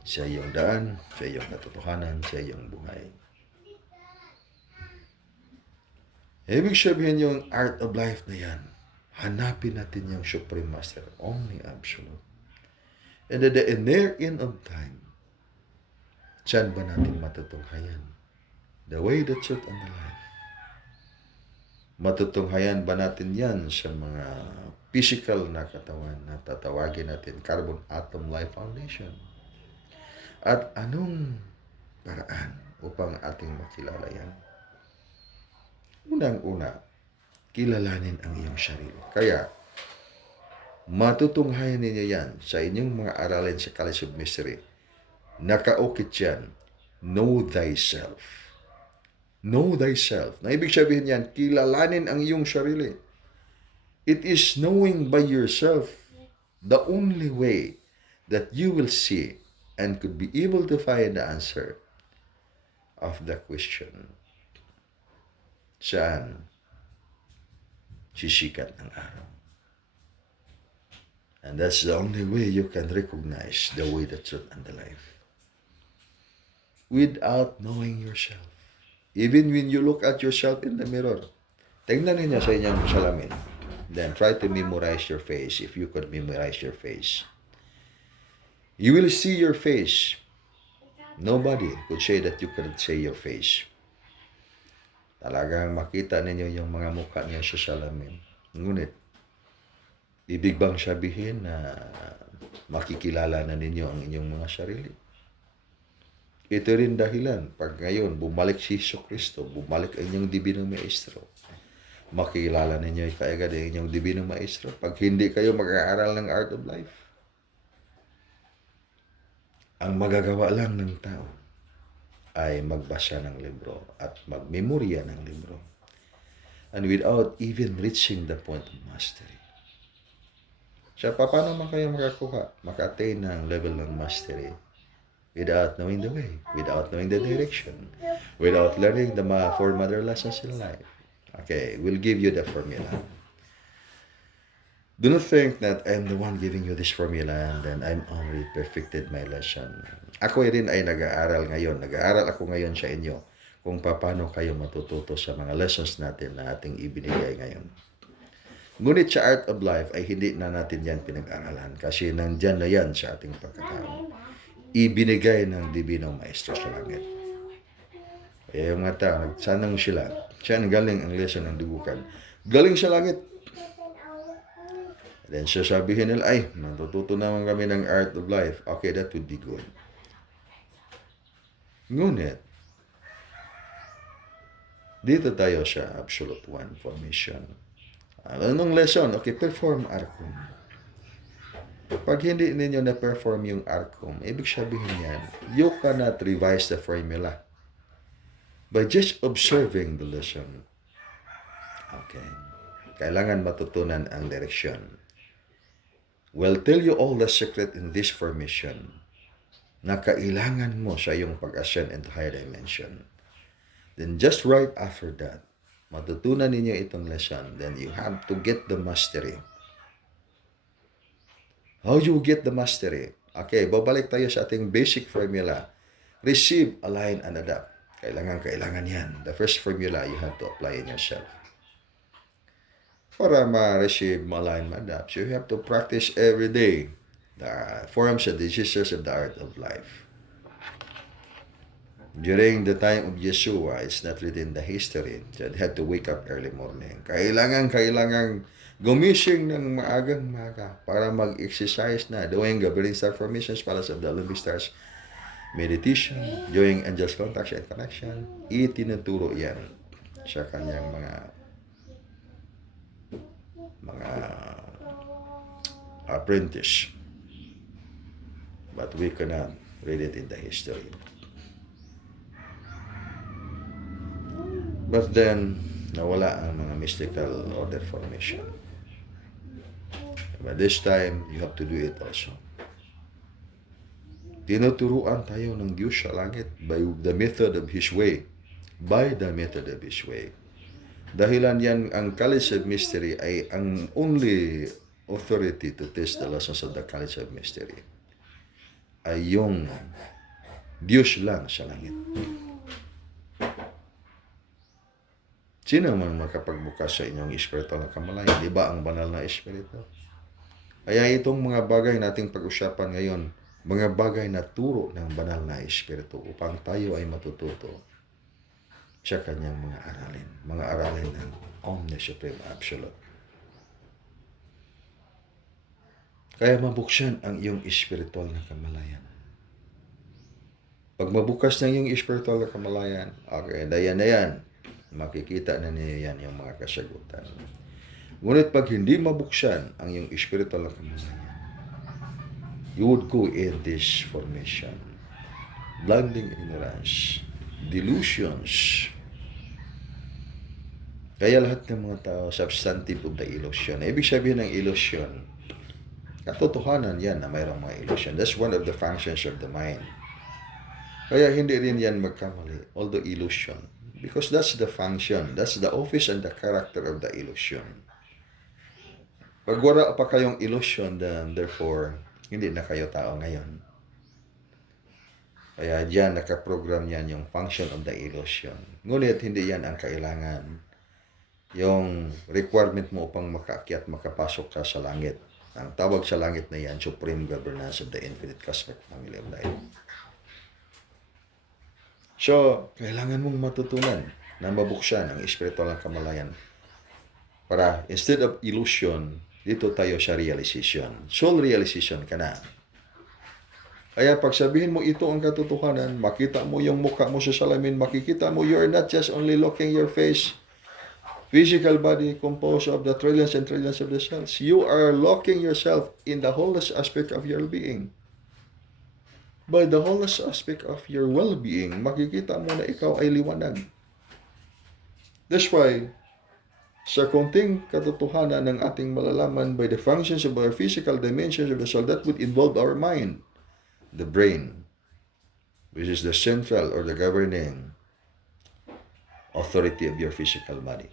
siya yung daan, siya yung katotohanan, siya yung buhay. Ibig sabihin yung art of life na yan, hanapin natin yung Supreme Master, only absolute. And at the near end of time, saan ba natin matutunghayan? The way, the truth, and the life. Matutunghayan ba natin yan sa mga physical na katawan na tatawagin natin Carbon Atom Life Foundation? At anong paraan upang ating makilala yan? Unang-una, kilalanin ang iyong sarili. Kaya, matutunghayan ninyo yan sa inyong mga aralin sa College of Mystery. Nakaukit yan, know thyself. Know thyself. Na ibig sabihin yan, kilalanin ang iyong sarili. It is knowing by yourself the only way that you will see and could be able to find the answer of the question. Saan sisikat ang araw? And that's the only way you can recognize the way, the truth, and the life. Without knowing yourself. Even when you look at yourself in the mirror, tingnan niyo sa inyong salamin. Then try to memorize your face if you could memorize your face. You will see your face. Nobody could say that you couldn't say your face. Talagang makita ninyo yung mga mukha niya sa salamin. Ngunit, ibig bang sabihin na makikilala na ninyo ang inyong mga sarili? Ito rin dahilan, pag ngayon bumalik si Jesucristo, bumalik ang inyong Dibinong Maestro, makikilala ninyo kaagad ang inyong Dibinong Maestro pag hindi kayo mag-aaral ng Art of Life. Ang magagawa lang ng tao ay magbasa ng libro at magmemorya ng libro. And without even reaching the point of mastery. So, paano man kayo maka-attain ng level ng mastery without knowing the way, without knowing the direction, without learning the 4 mother lessons in life? Okay, we'll give you the formula. Do not think that I'm the one giving you this formula and then I'm only perfected my lesson. Ako rin ay nag-aaral ngayon. Nag-aaral ako ngayon sa inyo kung paano kayo matututo sa mga lessons natin na ating ibinigay ngayon. Ngunit sa Art of Life ay hindi na natin yan pinag-aralan kasi nandyan na yan sa ating pagkatao. Ibinigay ng Dibinong Maestro sa langit. Kaya yung mga tao, nagsanang sila. Siyan galing ang lesson ng dugukan. Galing sa langit. Then sasabihin nila, ay, matututo naman kami ng Art of Life. Okay, that would be good. Ngunit, dito tayo sa Absolute One Formation. Anong lesson? Okay, perform Arcum. Pag hindi ninyo na-perform yung Arcum, ibig sabihin yan, you cannot revise the formula by just observing the lesson. Okay. Kailangan matutunan ang direksyon. Will tell you all the secret in this formation na kailangan mo sa iyong pag-ascend into higher dimension. Then just right after that, matutunan ninyo itong lesson, then you have to get the mastery. How you get the mastery? Okay, babalik tayo sa ating basic formula. Receive, align, and adapt. Kailangan yan. The first formula, you have to apply in yourself. Para ma-receive, ma-align, ma-adapt, you have to practice every day the forms and decisions of the art of life. During the time of Yeshua, it's not written the history. So they had to wake up early morning. Kailangan gumising ng maagang-maga para mag-exercise na, doing gathering star formations, palace of the Olympic stars, meditation, doing angels contact and connection. Itinuturo yan sa kanyang mga apprentice. But we cannot read it in the history. But then, nawala ang mga mystical order formation. But this time, you have to do it also. Tinuturuan tayo ng Diyos sa langit by the method of His way. By the method of His way. Dahilan yan, ang College of Mystery ay ang only authority to teach the lessons of the College of Mystery. Ay yung Diyos lang sa langit. Sino man makapagbukas sa inyong espiritual na kamalayan? Di ba ang banal na espiritu? Kaya itong mga bagay nating pag-usapan ngayon, mga bagay na turo ng banal na espiritu upang tayo ay matututo sa kanyang mga aralin ng Omni Supreme Absolute. Kaya mabuksan ang iyong espiritual na kamalayan. Pag mabukas ng iyong espiritual na kamalayan, okay, dayan na yan. Makikita na niya yan yung mga kasagutan. Ngunit pag hindi mabuksan ang iyong spiritual na kamalayan, you would go in this formation. Blinding ignorance, delusions. Kaya lahat ng mga tao, substantive of the illusion. Ibig sabihin ng illusion, katotohanan yan na mayroong mga illusion. That's one of the functions of the mind. Kaya hindi rin yan magkamali, although illusion. Because that's the function, that's the office and the character of the illusion. Pag wala pa kayong illusion, then therefore, hindi na kayo tao ngayon. Kaya diyan nakaprogram yan yung function of the illusion. Ngunit hindi yan ang kailangan. Yung requirement mo upang makaakyat, makapasok ka sa langit. Ang tawag sa langit na yan, Supreme Governance of the Infinite Cosmic Family of Life. So, kailangan mong matutunan na mabuksan ang espiritual ng kamalayan para instead of illusion, dito tayo sa realization. Soul realization ka na. Kaya pag sabihin mo ito ang katotohanan, makita mo yung mukha mo sa salamin, makikita mo you're not just only looking your face, physical body composed of the trillions and trillions of the cells. You are looking yourself in the wholeness aspect of your being. By the wholeness aspect of your well-being, makikita mo na ikaw ay liwanag. That's why, sa konting katotohanan ng ating malalaman by the functions of our physical dimensions of the soul, that would involve our mind, the brain, which is the central or the governing authority of your physical body.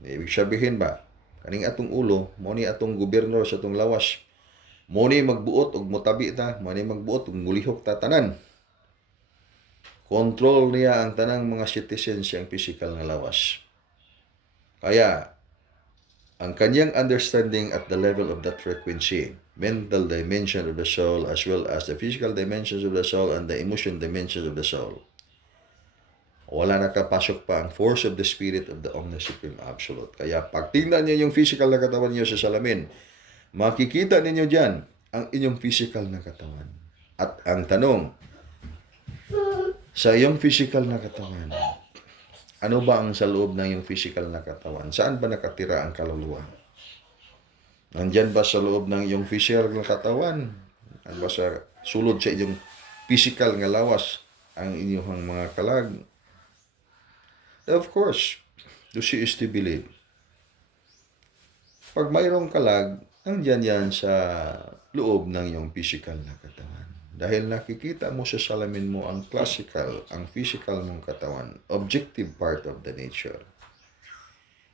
Ibig sabihin ba, kaning atong ulo, mo ni atong gobyerno sa atong lawas, mo ni magbuot og motabi ta, mo ni magbuot og mulihok ta tanan. Control niya ang tanang mga citizens siyang physical na lawas. Kaya, ang kanyang understanding at the level of that frequency, mental dimension of the soul as well as the physical dimensions of the soul and the emotion dimensions of the soul, wala nakapasok pa ang force of the spirit of the Omni Supreme Absolute. Kaya pag tingnan niyo yung physical na katawan niyo sa salamin, makikita ninyo dyan ang inyong physical na katawan. At ang tanong, sa iyong physical na katawan, ano ba ang sa loob ng iyong physical na katawan? Saan ba nakatira ang kaluluwa? Nandyan ba sa loob ng iyong physical na katawan? Ano ba sa sulod sa iyong physical nga lawas ang inyong mga kalag? Of course, to see is to believe. Pag mayroong kalag, nandyan yan sa loob ng iyong physical na katawan. Dahil nakikita mo sa salamin mo ang classical, ang physical mong katawan, objective part of the nature.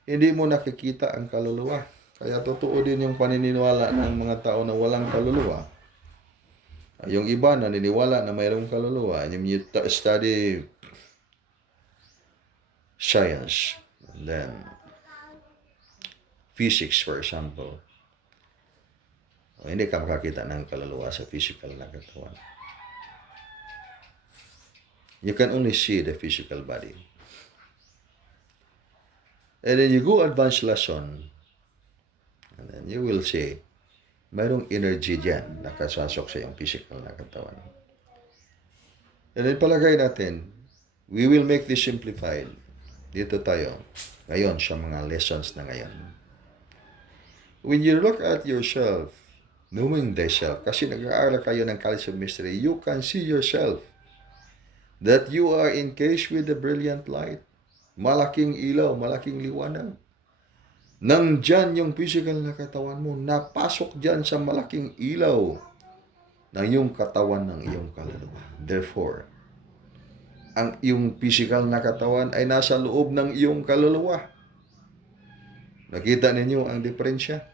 Hindi mo nakikita ang kaluluwa. Kaya totoo din yung paniniwala ng mga tao na walang kaluluwa. Yung iba naniniwala na mayroong kaluluwa. Yung you study science, and then physics, for example. Hindi ka makakita ng kaluluwa sa physical na katawan. You can only see the physical body. And then you go advanced lesson, and then you will see, mayroong energy dyan nakasasok sa iyong physical na katawan. And then palagay natin, we will make this simplified. Dito tayo, ngayon, sa mga lessons na ngayon. When you look at yourself, knowing thyself, kasi nag-aaral kayo ng College of Mystery, you can see yourself that you are encased with the brilliant light. Malaking ilaw, malaking liwanag. Nang dyan yung physical na katawan mo, napasok dyan sa malaking ilaw ng iyong katawan ng iyong kaluluwa. Therefore, ang iyong physical na katawan ay nasa loob ng iyong kaluluwa. Nakita ninyo ang diferensya?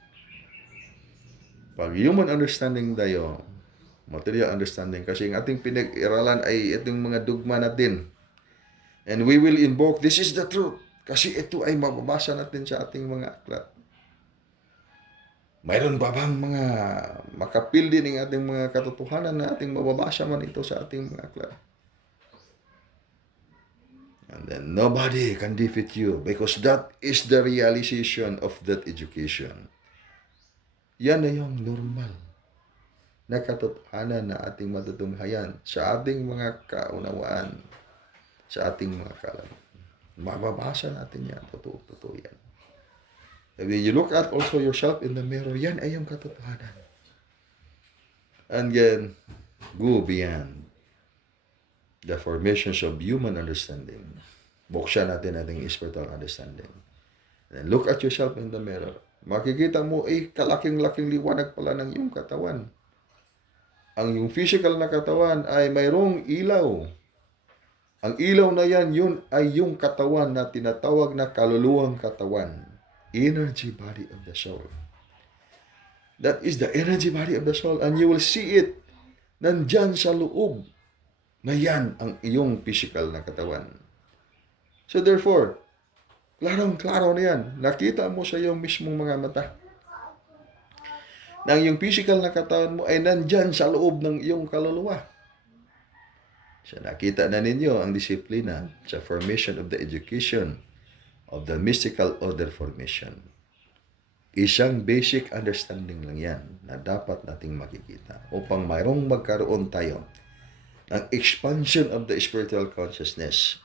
Pag human understanding tayo, material understanding, kasi ang ating pinag-iralan ay itong mga dogma natin. And we will invoke, this is the truth. Kasi ito ay mababasa natin sa ating mga aklat. Mayroon ba bang mga makapildi ng ating mga katotohanan na ating mababasa man ito sa ating mga aklat? And then nobody can defeat you because that is the realization of that education. Yan na yung normal na katotohanan na ating matutunghayan sa ating mga kaunawaan, sa ating mga kaalaman. Mababasa natin yan. Totoo yan. And when you look at also yourself in the mirror, yan ay yung katotohanan. And then, go beyond the formations of human understanding. Buksan natin ating spiritual understanding. And look at yourself in the mirror. Makikita mo, kalaking-laking liwanag pala ng iyong katawan. Ang iyong physical na katawan ay mayroong ilaw. Ang ilaw na yan, yun ay yung katawan na tinatawag na kaluluwang katawan. Energy body of the soul. That is the energy body of the soul. And you will see it nandyan sa loob na yan ang iyong physical na katawan. So therefore, klarong-klaro na yan. Nakita mo sa iyong mismong mga mata na ang iyong physical na katawan mo ay nandyan sa loob ng iyong kaluluwa. So nakita na ninyo ang disiplina sa formation of the education of the mystical order formation. Isang basic understanding lang yan na dapat nating makikita upang mayroong magkaroon tayo ng expansion of the spiritual consciousness.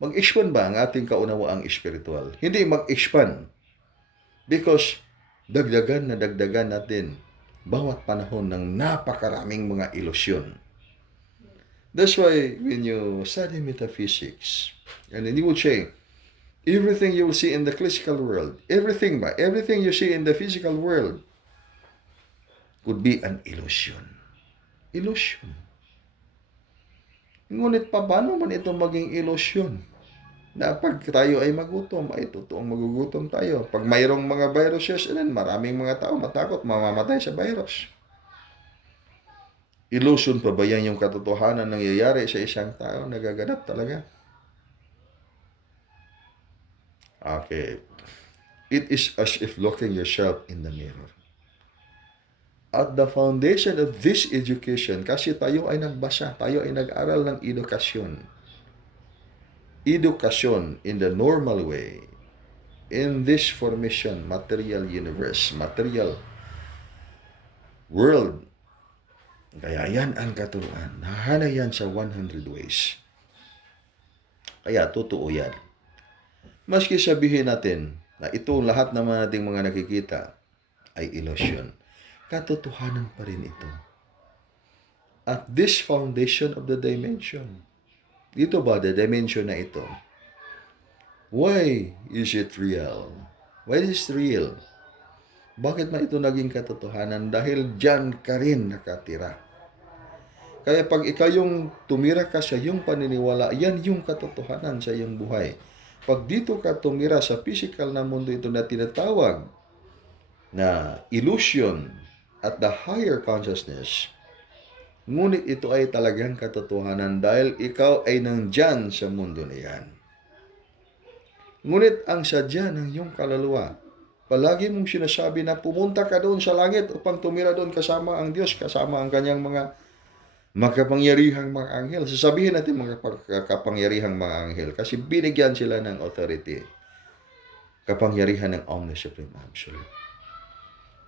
Mag-expand ba ang ating kaunawaang spiritual? Hindi mag-expand because dagdagan natin bawat panahon ng napakaraming mga ilusyon. That's why when you study metaphysics, and then you will say, everything you will see in the classical world, everything you see in the physical world could be an illusion. Illusion. Ngunit paano man ito maging ilusyon? Na pag tayo ay magutom, ay totoong magugutom tayo. Pag mayroong mga viruses, then maraming mga tao matakot, mamamatay sa virus. Illusion pa ba yan yung katotohanan nangyayari sa isang tao? Nagaganap talaga. Okay. It is as if looking yourself in the mirror. At the foundation of this education, kasi tayo ay nagbasa, tayo ay nag-aral ng edukasyon. Edukasyon in the normal way, in this formation, material universe, material world. Kaya yan ang katuruan. Nahana yan sa 100 ways. Kaya totoo yan. Maski sabihin natin na ito lahat naman nating mga nakikita ay illusion, katotohanan pa rin ito. At this foundation of the dimension, dito ba the dimension na ito? Why is it real? Why is it real? Bakit man ito naging katotohanan? Dahil dyan ka rin nakatira. Kaya pag ikaw yung tumira ka sa iyong paniniwala, yan yung katotohanan sa iyong buhay. Pag dito ka tumira sa physical na mundo ito na tinatawag na illusion at the higher consciousness, Ngunit ito ay talagang katotohanan dahil ikaw ay nandyan sa mundo na yan. Ngunit ang sadya ng iyong kaluluwa, palagi mong sinasabi na pumunta ka doon sa langit upang tumira doon kasama ang Diyos, kasama ang kanyang mga makapangyarihang mga anghel. Sasabihin natin mga kapangyarihang mga anghel kasi binigyan sila ng authority. Kapangyarihan ng Omni-Supreme Absolute.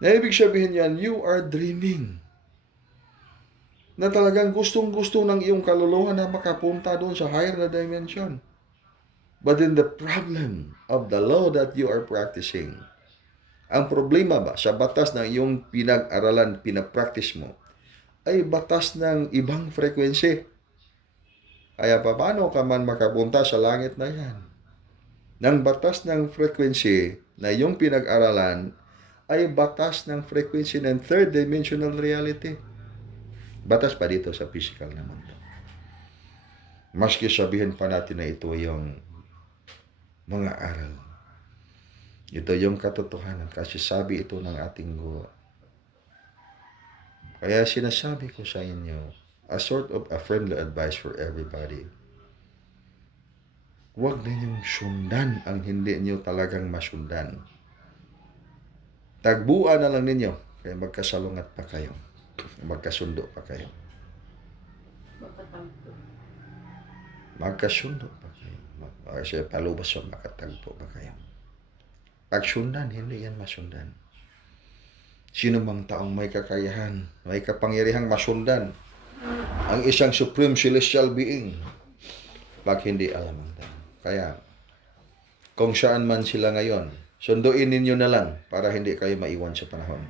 Na ibig sabihin yan, you are dreaming. Na talagang gustong-gusto ng iyong kaluluwa na makapunta doon sa higher na dimension. But in the problem of the law that you are practicing, ang problema ba sa batas ng iyong pinag-aralan, pinapractice mo, ay batas ng ibang frequency. Kaya paano ka man makapunta sa langit na yan? Nang batas ng frequency na iyong pinag-aralan ay batas ng frequency ng third dimensional reality. Batas pa dito sa physical na mundo. Maski sabihin pa natin na ito yung mga aral. Ito yung katotohanan kasi sabi ito ng ating guro. Kaya sinasabi ko sa inyo, a sort of a friendly advice for everybody. Huwag ninyong sundan ang hindi niyo talagang masundan. Tagbuan na lang ninyo, kaya magkasalungat pa kayo. Magkasundo pa kayo. Magkasundo pa kayo. Kasi palubas sa makatagpo pa kayo. Pag sundan, hindi yan masundan. Sino mang taong may kakayahan, may kapangyarihang masundan ang isang supreme celestial being pag hindi alam ang tao. Kaya, kung saan man sila ngayon, sunduin ninyo na lang para hindi kayo maiwan sa panahon.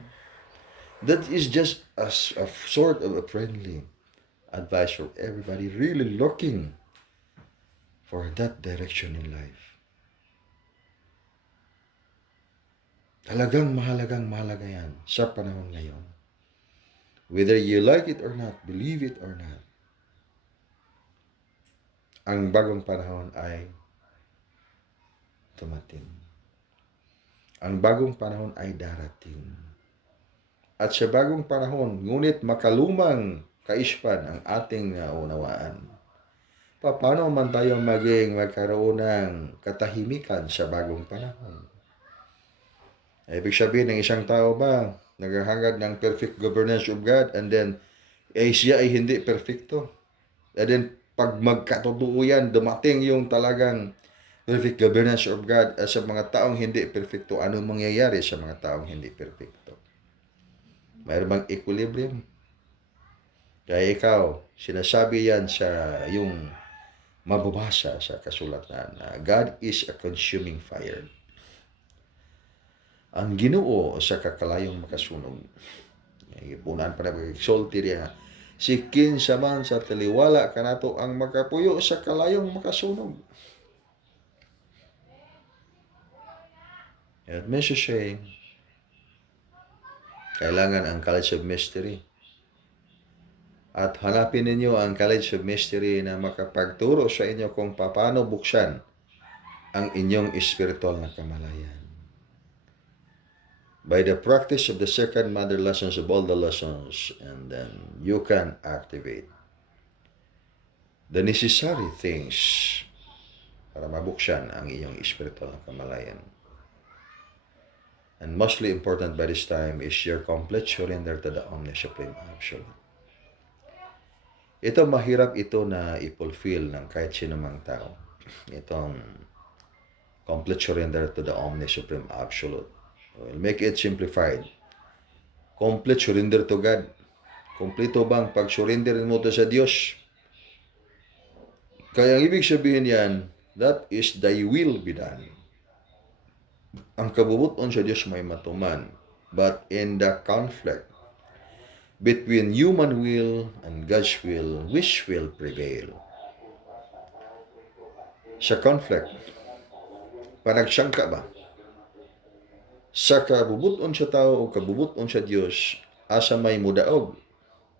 That is just a sort of a friendly advice for everybody really looking for that direction in life. Talagang mahalaga yan sa panahon ngayon. Whether you like it or not, believe it or not, ang bagong panahon ay tumating. Ang bagong panahon ay darating. At sa bagong panahon, ngunit makalumang kaispan ang ating naunawaan. Paano man tayo magkaroon ng katahimikan sa bagong panahon? Ibig sabihin ng isang tao ba, naghahangad ng perfect governance of God and then siya ay hindi perfecto. And then pag magkatotoo yan, dumating yung talagang perfect governance of God sa mga taong hindi perfecto. Ano mangyayari sa mga taong hindi perfecto? Mayroon bang equilibrium? Kaya ikaw, sinasabi yan sa yung mababasa sa kasulatan na God is a consuming fire. Ang Ginoo sa kakalayong makasunog. Ipunan pa na mag-exalti niya. Si kinsa man sa taliwala kanato ang makapuyo sa kalayong makasunog. At message kailangan ang College of Mystery. At hanapin ninyo ang College of Mystery na makapagturo sa inyo kung paano buksan ang inyong spiritual na kamalayan. By the practice of the second mother lessons of all the lessons, and then you can activate the necessary things para mabuksan ang iyong spiritual na kamalayan. And mostly important by this time is your complete surrender to the Omni-Supreme Absolute. Ito mahirap ito na i-fulfill ng kahit sino mang tao. Itong complete surrender to the Omni-Supreme Absolute. We'll make it simplified. Complete surrender to God. Kompleto bang pag-surrender mo to sa Diyos? Kaya ang ibig sabihin yan, that is thy will be done. Ang kabubuton sa Diyos may matuman. But in the conflict between human will and God's will, which will prevail? Sa conflict, panagsangka ba? Sa kabubuton sa tao o kabubuton sa Diyos, asa may mudaog?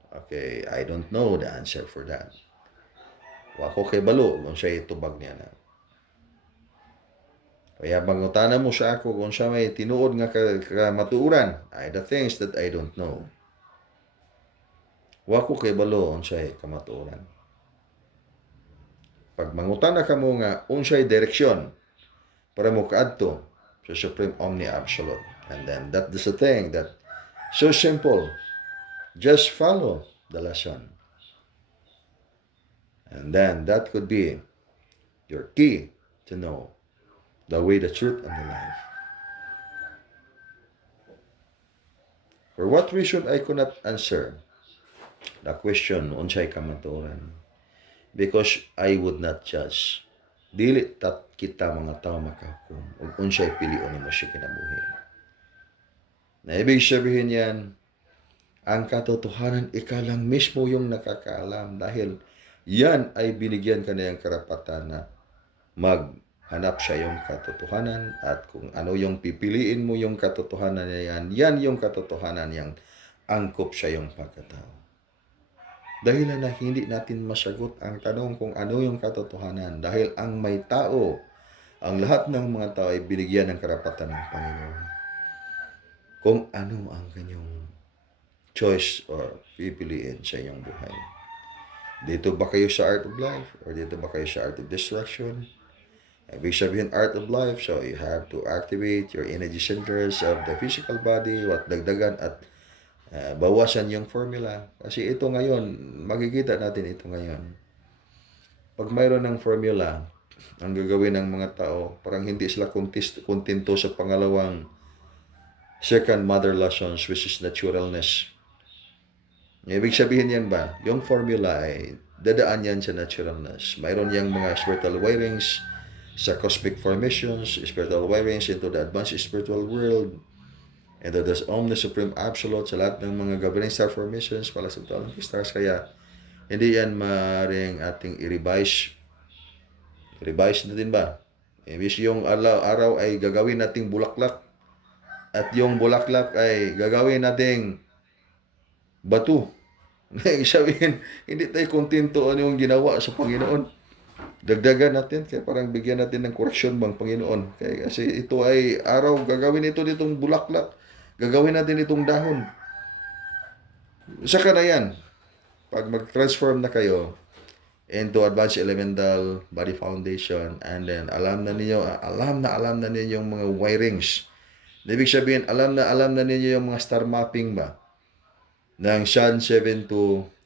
Okay, I don't know the answer for that. Wako kay balo kung siya itubag niya na. Kaya bangutana mo sa ako kung siya may tinuod nga kamatuuran, ay the things that I don't know. Wa ko kay balo unsay kamatuoran. Pag mangutana ka mo nga unsay direksyon para mo kaadto sa Supreme Omni Absolute. And then that is the thing that so simple. Just follow the lesson. And then that could be your key to know the way, the truth, and the life. For what reason I could not answer the question unsay kamatuoran? Because I would not judge. Dili tat kita mga tao makahukom ug unsay pilion nimo sa kinabuhi. Na ibig sabihin yan, ang katotohanan ikaw lang mismo yung nakakaalam dahil yan ay binigyan ka na yung karapatan na maghanap sa iyong katotohanan at kung ano yung pipiliin mo yung katotohanan na yan yung katotohanan yang angkop sa iyong pagkatao. Dahil na hindi natin masagot ang tanong kung ano yung katotohanan dahil ang may tao, ang lahat ng mga tao ay binigyan ng karapatan ng Panginoon. Kung ano ang kanyang choice or pipiliin sa iyong buhay. Dito ba kayo sa art of life or dito ba kayo sa art of destruction? Ibig sabihin art of life, so you have to activate your energy centers of the physical body, what dagdagan at bawasan yung formula. Kasi ito ngayon, makikita natin ito ngayon. Pag mayroon ng formula, ang gagawin ng mga tao, parang hindi sila kontento sa pangalawang second mother lessons, which is naturalness. Ibig sabihin yan ba? Yung formula ay dadaan yan sa naturalness. Mayroon yang mga spiritual wirings sa cosmic formations, spiritual wirings into the advanced spiritual world, and that is Omni Supreme Absolute sa lahat ng mga governing star formations pala sa taong stars. Kaya hindi yan maaaring ating i-revise. Revise natin ba? Ibig yung araw ay gagawin nating bulaklak at yung bulaklak ay gagawin nating batu. Ibig sabihin, hindi tayo kontento ano yung ginawa sa Panginoon. Dagdagan natin, kaya parang bigyan natin ng koreksyon bang Panginoon. Kaya kasi ito ay araw, gagawin ito ditong bulaklak. Gagawin natin itong dahon. Saka na yan. Pag mag-transform na kayo into Advanced Elemental Body Foundation and then alam na ninyo yung mga wirings. Ibig sabihin, alam na ninyo yung mga star mapping ba? Ng Sun 72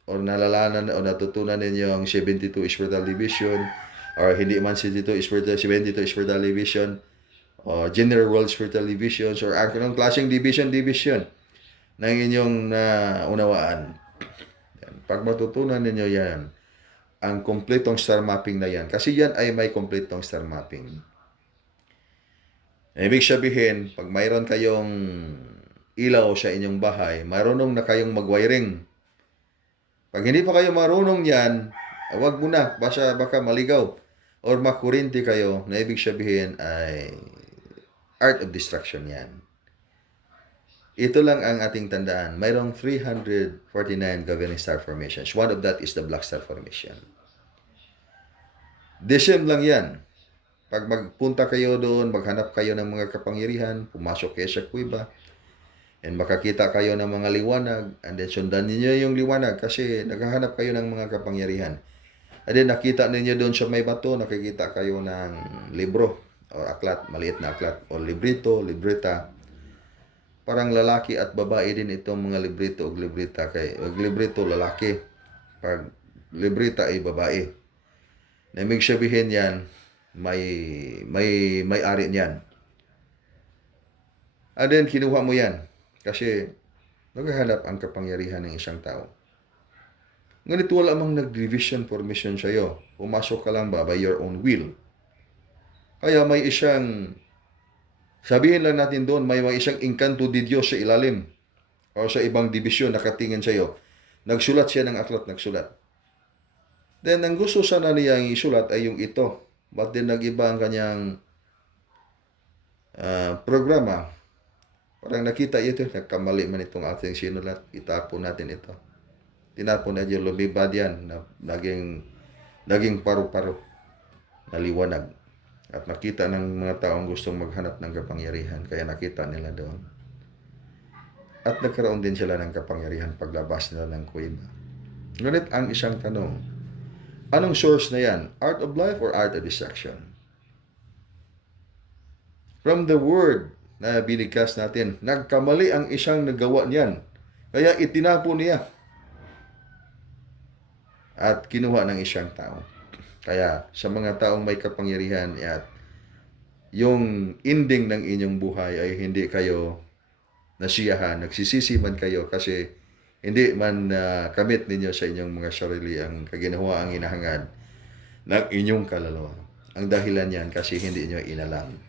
or nalalaman o natutunan ninyo ang 72 Spiritual Division or hindi man 72 Spiritual Division o General World Spiritual Divisions or anong klaseng division ng inyong unawaan. Pag matutunan ninyo yan, ang kompletong star mapping na yan, kasi yan ay may kompletong star mapping. Ibig sabihin, pag mayroon kayong ilaw sa inyong bahay, marunong na kayong mag-wiring. Pag hindi pa kayo marunong yan, wag mo na, baka maligaw or makurinti kayo, na ibig sabihin ay art of destruction yan. Ito lang ang ating tandaan. Mayroong 349 governing star formations. One of that is the black star formation. The same lang yan. Pag magpunta kayo doon, maghanap kayo ng mga kapangyarihan, pumasok kayo sa kuweba, and makakita kayo ng mga liwanag, and then sundan ninyo yung liwanag kasi naghahanap kayo ng mga kapangyarihan. And then nakita ninyo doon sa may bato, nakikita kayo ng libro o aklat, maliit na aklat, o librito, libreta. Parang lalaki at babae din itong mga librito o libreta. Pag librito, lalaki. Pag libreta ay babae. Na ibig sabihin yan, may ari niyan. And then, kinuha mo yan. Kasi, naghahanap ang kapangyarihan ng isang tao. Ngunit wala mang nag-division formation sa'yo. Pumasok ka lang ba by your own will? Kaya may isang, sabihin lang natin doon, may isang engkanto di Diyos sa ilalim o sa ibang division nakatingin sa'yo. Nagsulat siya ng aklat, nagsulat. Then, ang gusto sana niya isulat ay yung ito. But then, nag-iba ang kanyang programa. Parang nakita ito, nagkamali man itong ating sinulat. Itapon natin ito. Tinapon na yung lumibad yan na naging paru-paro na liwanag. At nakita ng mga taong gustong maghanap ng kapangyarihan. Kaya nakita nila doon. At nagkaroon din sila ng kapangyarihan paglabas nila ng kuweba. Ngunit ang isang tanong, anong source na yan? Art of life or art of destruction? From the word na binigkas natin, nagkamali ang isang nagawa niyan. Kaya itinapon niya at kinuha ng isang tao. Kaya sa mga taong may kapangyarihan at yung ending ng inyong buhay ay hindi kayo nasiyahan, nagsisisi man kayo kasi hindi man kamit ninyo sa inyong mga sarili ang kaginawa ang inahangad ng inyong kaluluwa. Ang dahilan yan kasi hindi nyo inalam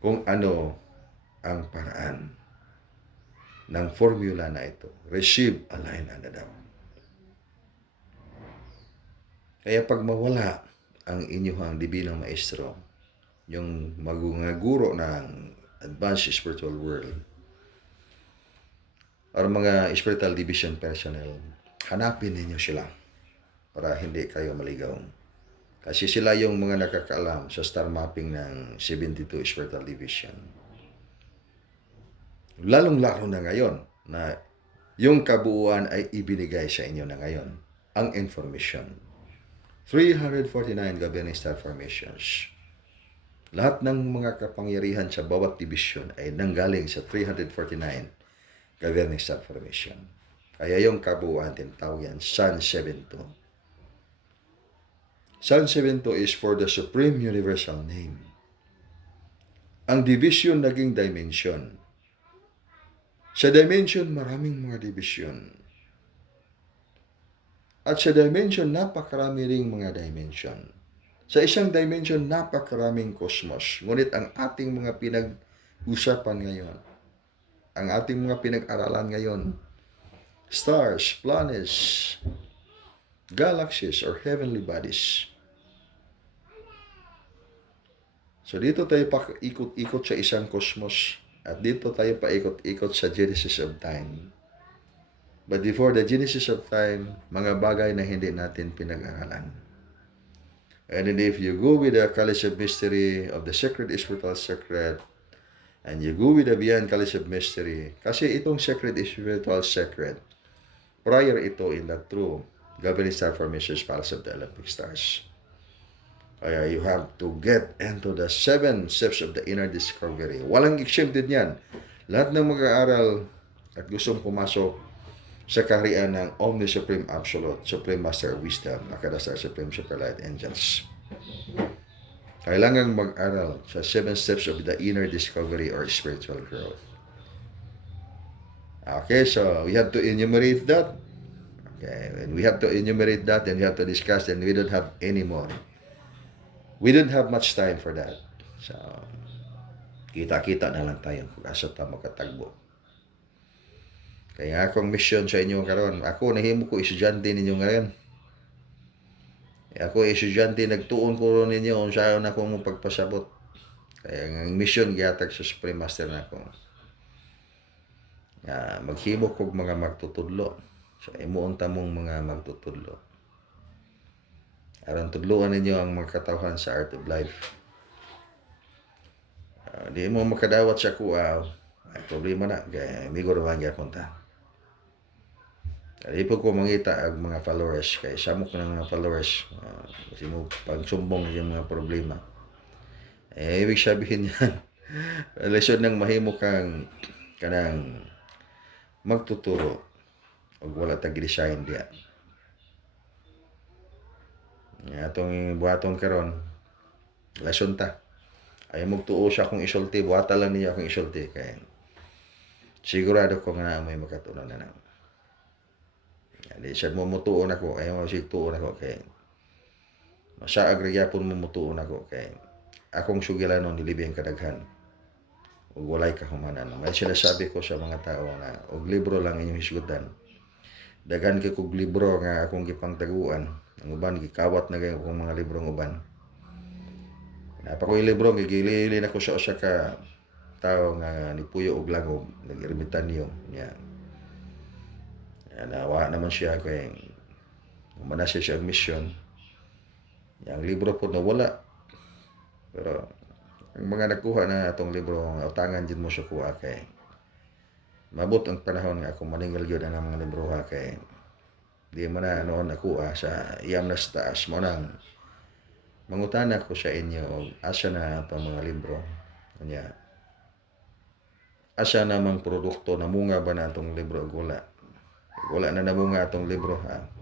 kung ano ang paraan ng formula na ito. Receive, align, and adapt. Kaya pag mawala ang inyong dibinong maestro, yung maguguro ng advanced spiritual world, or mga spiritual division personnel, hanapin ninyo sila para hindi kayo maligaw. Kasi sila yung mga nakakaalam sa star mapping ng 72 spiritual division. Lalong-lalo na ngayon na yung kabuuan ay ibinigay sa inyo na ngayon, ang information. 349 governing star formations. Lahat ng mga kapangyarihan sa bawat division ay nanggaling sa 349 governing star formation. Kaya yung kabuuan tinatawag yan Sun 72. Sun 72 is for the Supreme Universal Name. Ang division naging dimension. Sa dimension, maraming mga division. At sa dimension, napakarami ring mga dimension. Sa isang dimension, napakaraming cosmos. Ngunit ang ating mga pinag-usapan ngayon, ang ating mga pinag-aralan ngayon, stars, planets, galaxies, or heavenly bodies. So dito tayo paikot-ikot sa isang cosmos at dito tayo paikot-ikot sa Genesis of Time. But before the Genesis of Time, mga bagay na hindi natin pinag-aralan. And then if you go with the College of Mystery of the Sacred Spiritual Secret, and you go with the Beyond College of Mystery, kasi itong Sacred Spiritual Secret, prior ito in the true governing star formations palace of the Olympic stars. Kaya you have to get into the 7 steps of the inner discovery. Walang exempted yan. Lahat ng mag-aaral at gustong pumasok sa kaharian ng Omni Supreme Absolute, Supreme Master of Wisdom, Nakadasar Supreme Superlight Angels, kailangan mag-aral sa 7 steps of the inner discovery or spiritual growth. Okay, so we have to enumerate that. Okay, when we have to enumerate that, then we have to discuss, and we don't have any more. We don't have much time for that. So, kita-kita na lang tayo kung asa tayo makatagbo. Kaya akong mission sa inyo karon, ako nahimo ko estudyante ninyo ngayon. Ako estudyante, nagtuon ko ninyo kung saan ako mong pagpasabot. Kaya ang mission gihatag sa Supreme Master na ako. Maghimo kog mga magtutudlo. So imuon ta mong mga magtutudlo. Aron tudloan ninyo ang mga katawhan sa Art of Life. Di mo makadawat sa kuha, ay problema na. Kaya may gurawan gyapon ta. Di po ko mangita ang mga followers, kaya samok ng mga followers, kasi mo pagsumbong yung mga problema. Ibig sabihin yan, lesson ng mahimo kang kanang magtuturo o wala tag-design diya. Atong buhaton karon, lesson ta. Ay magtuo siya kung isulti, buhata lang niya kung isulti. Kaya sigurado ko nga may makatunan na naman. Di siya mo mutuon ako, ayaw mo siya tuon ako kay masa agregyapon mo mutuon ako kay akong sugilanon nilibing kadaghan ug walay kahumanan. May sinasabi ko sa mga tao na og libro lang inyong hisgutan. Daghan kay kog libro nga akong gipangtaguan. Ang uban gikawat na gayong akong mga librong uban. Napa ko yung libro gigilili na ko sa usa ka tao nga nipuyo og langob, nag-ermitanyo niya. Nawa naman siya kay umana siya mission. Yang libro po nawala. Pero ang mga nagkuha na atong libro, utangan din mo siya kuha kay mabot ang panahon nga ako maninggal yun ang mga libro ha kay Di man na noon ako sa iyam na sa taas mo nang mangutana ko sa inyo og asa na itong mga libro. Kanya, asa namang produkto namunga ba na itong libro ug wala? Wala na namunga itong libro ha.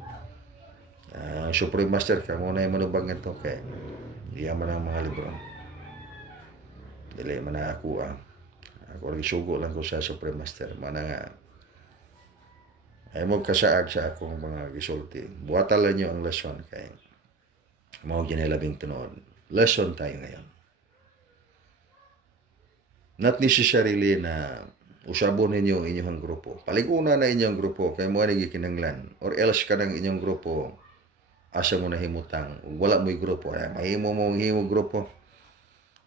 Supreme Master ka mo na yung manubag nito kay di man ang mga libro. Dili man na ako ako gisugo lang ko sa Supreme Master man nga ay mo kasaag sa akong mga gisulti. Buhatan lang niyo ang lesson kay mao ginilabing tunood. Lesson tayo ngayon. Not necessarily na usabon ninyo inyong grupo. Paliguna na inyong grupo kay mo ni gikinanglan or else kanang inyong grupo asa mo nahimutang wala mo'y grupo ay mahimo mong himo grupo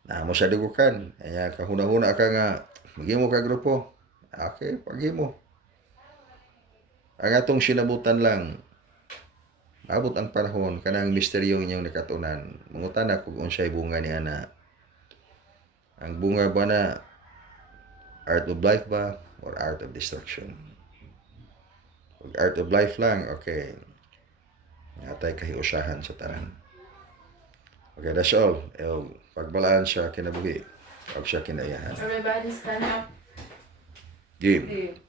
na mo sa dugukan ay kahuna-huna ka nga maghimo ka grupo okay paghimo ang atong sinabutan lang abot ang panahon kanang misteryo inyong nakatunan mangutana kung unsay bunga ni ana ang bunga ba na art of life ba or art of destruction pag art of life lang okay natay kahiusahan sa tanan. Okay, that's all. Pagbalaan siya kinabuhi. Pag siya kinayahan. Everybody stand up. Game. Okay.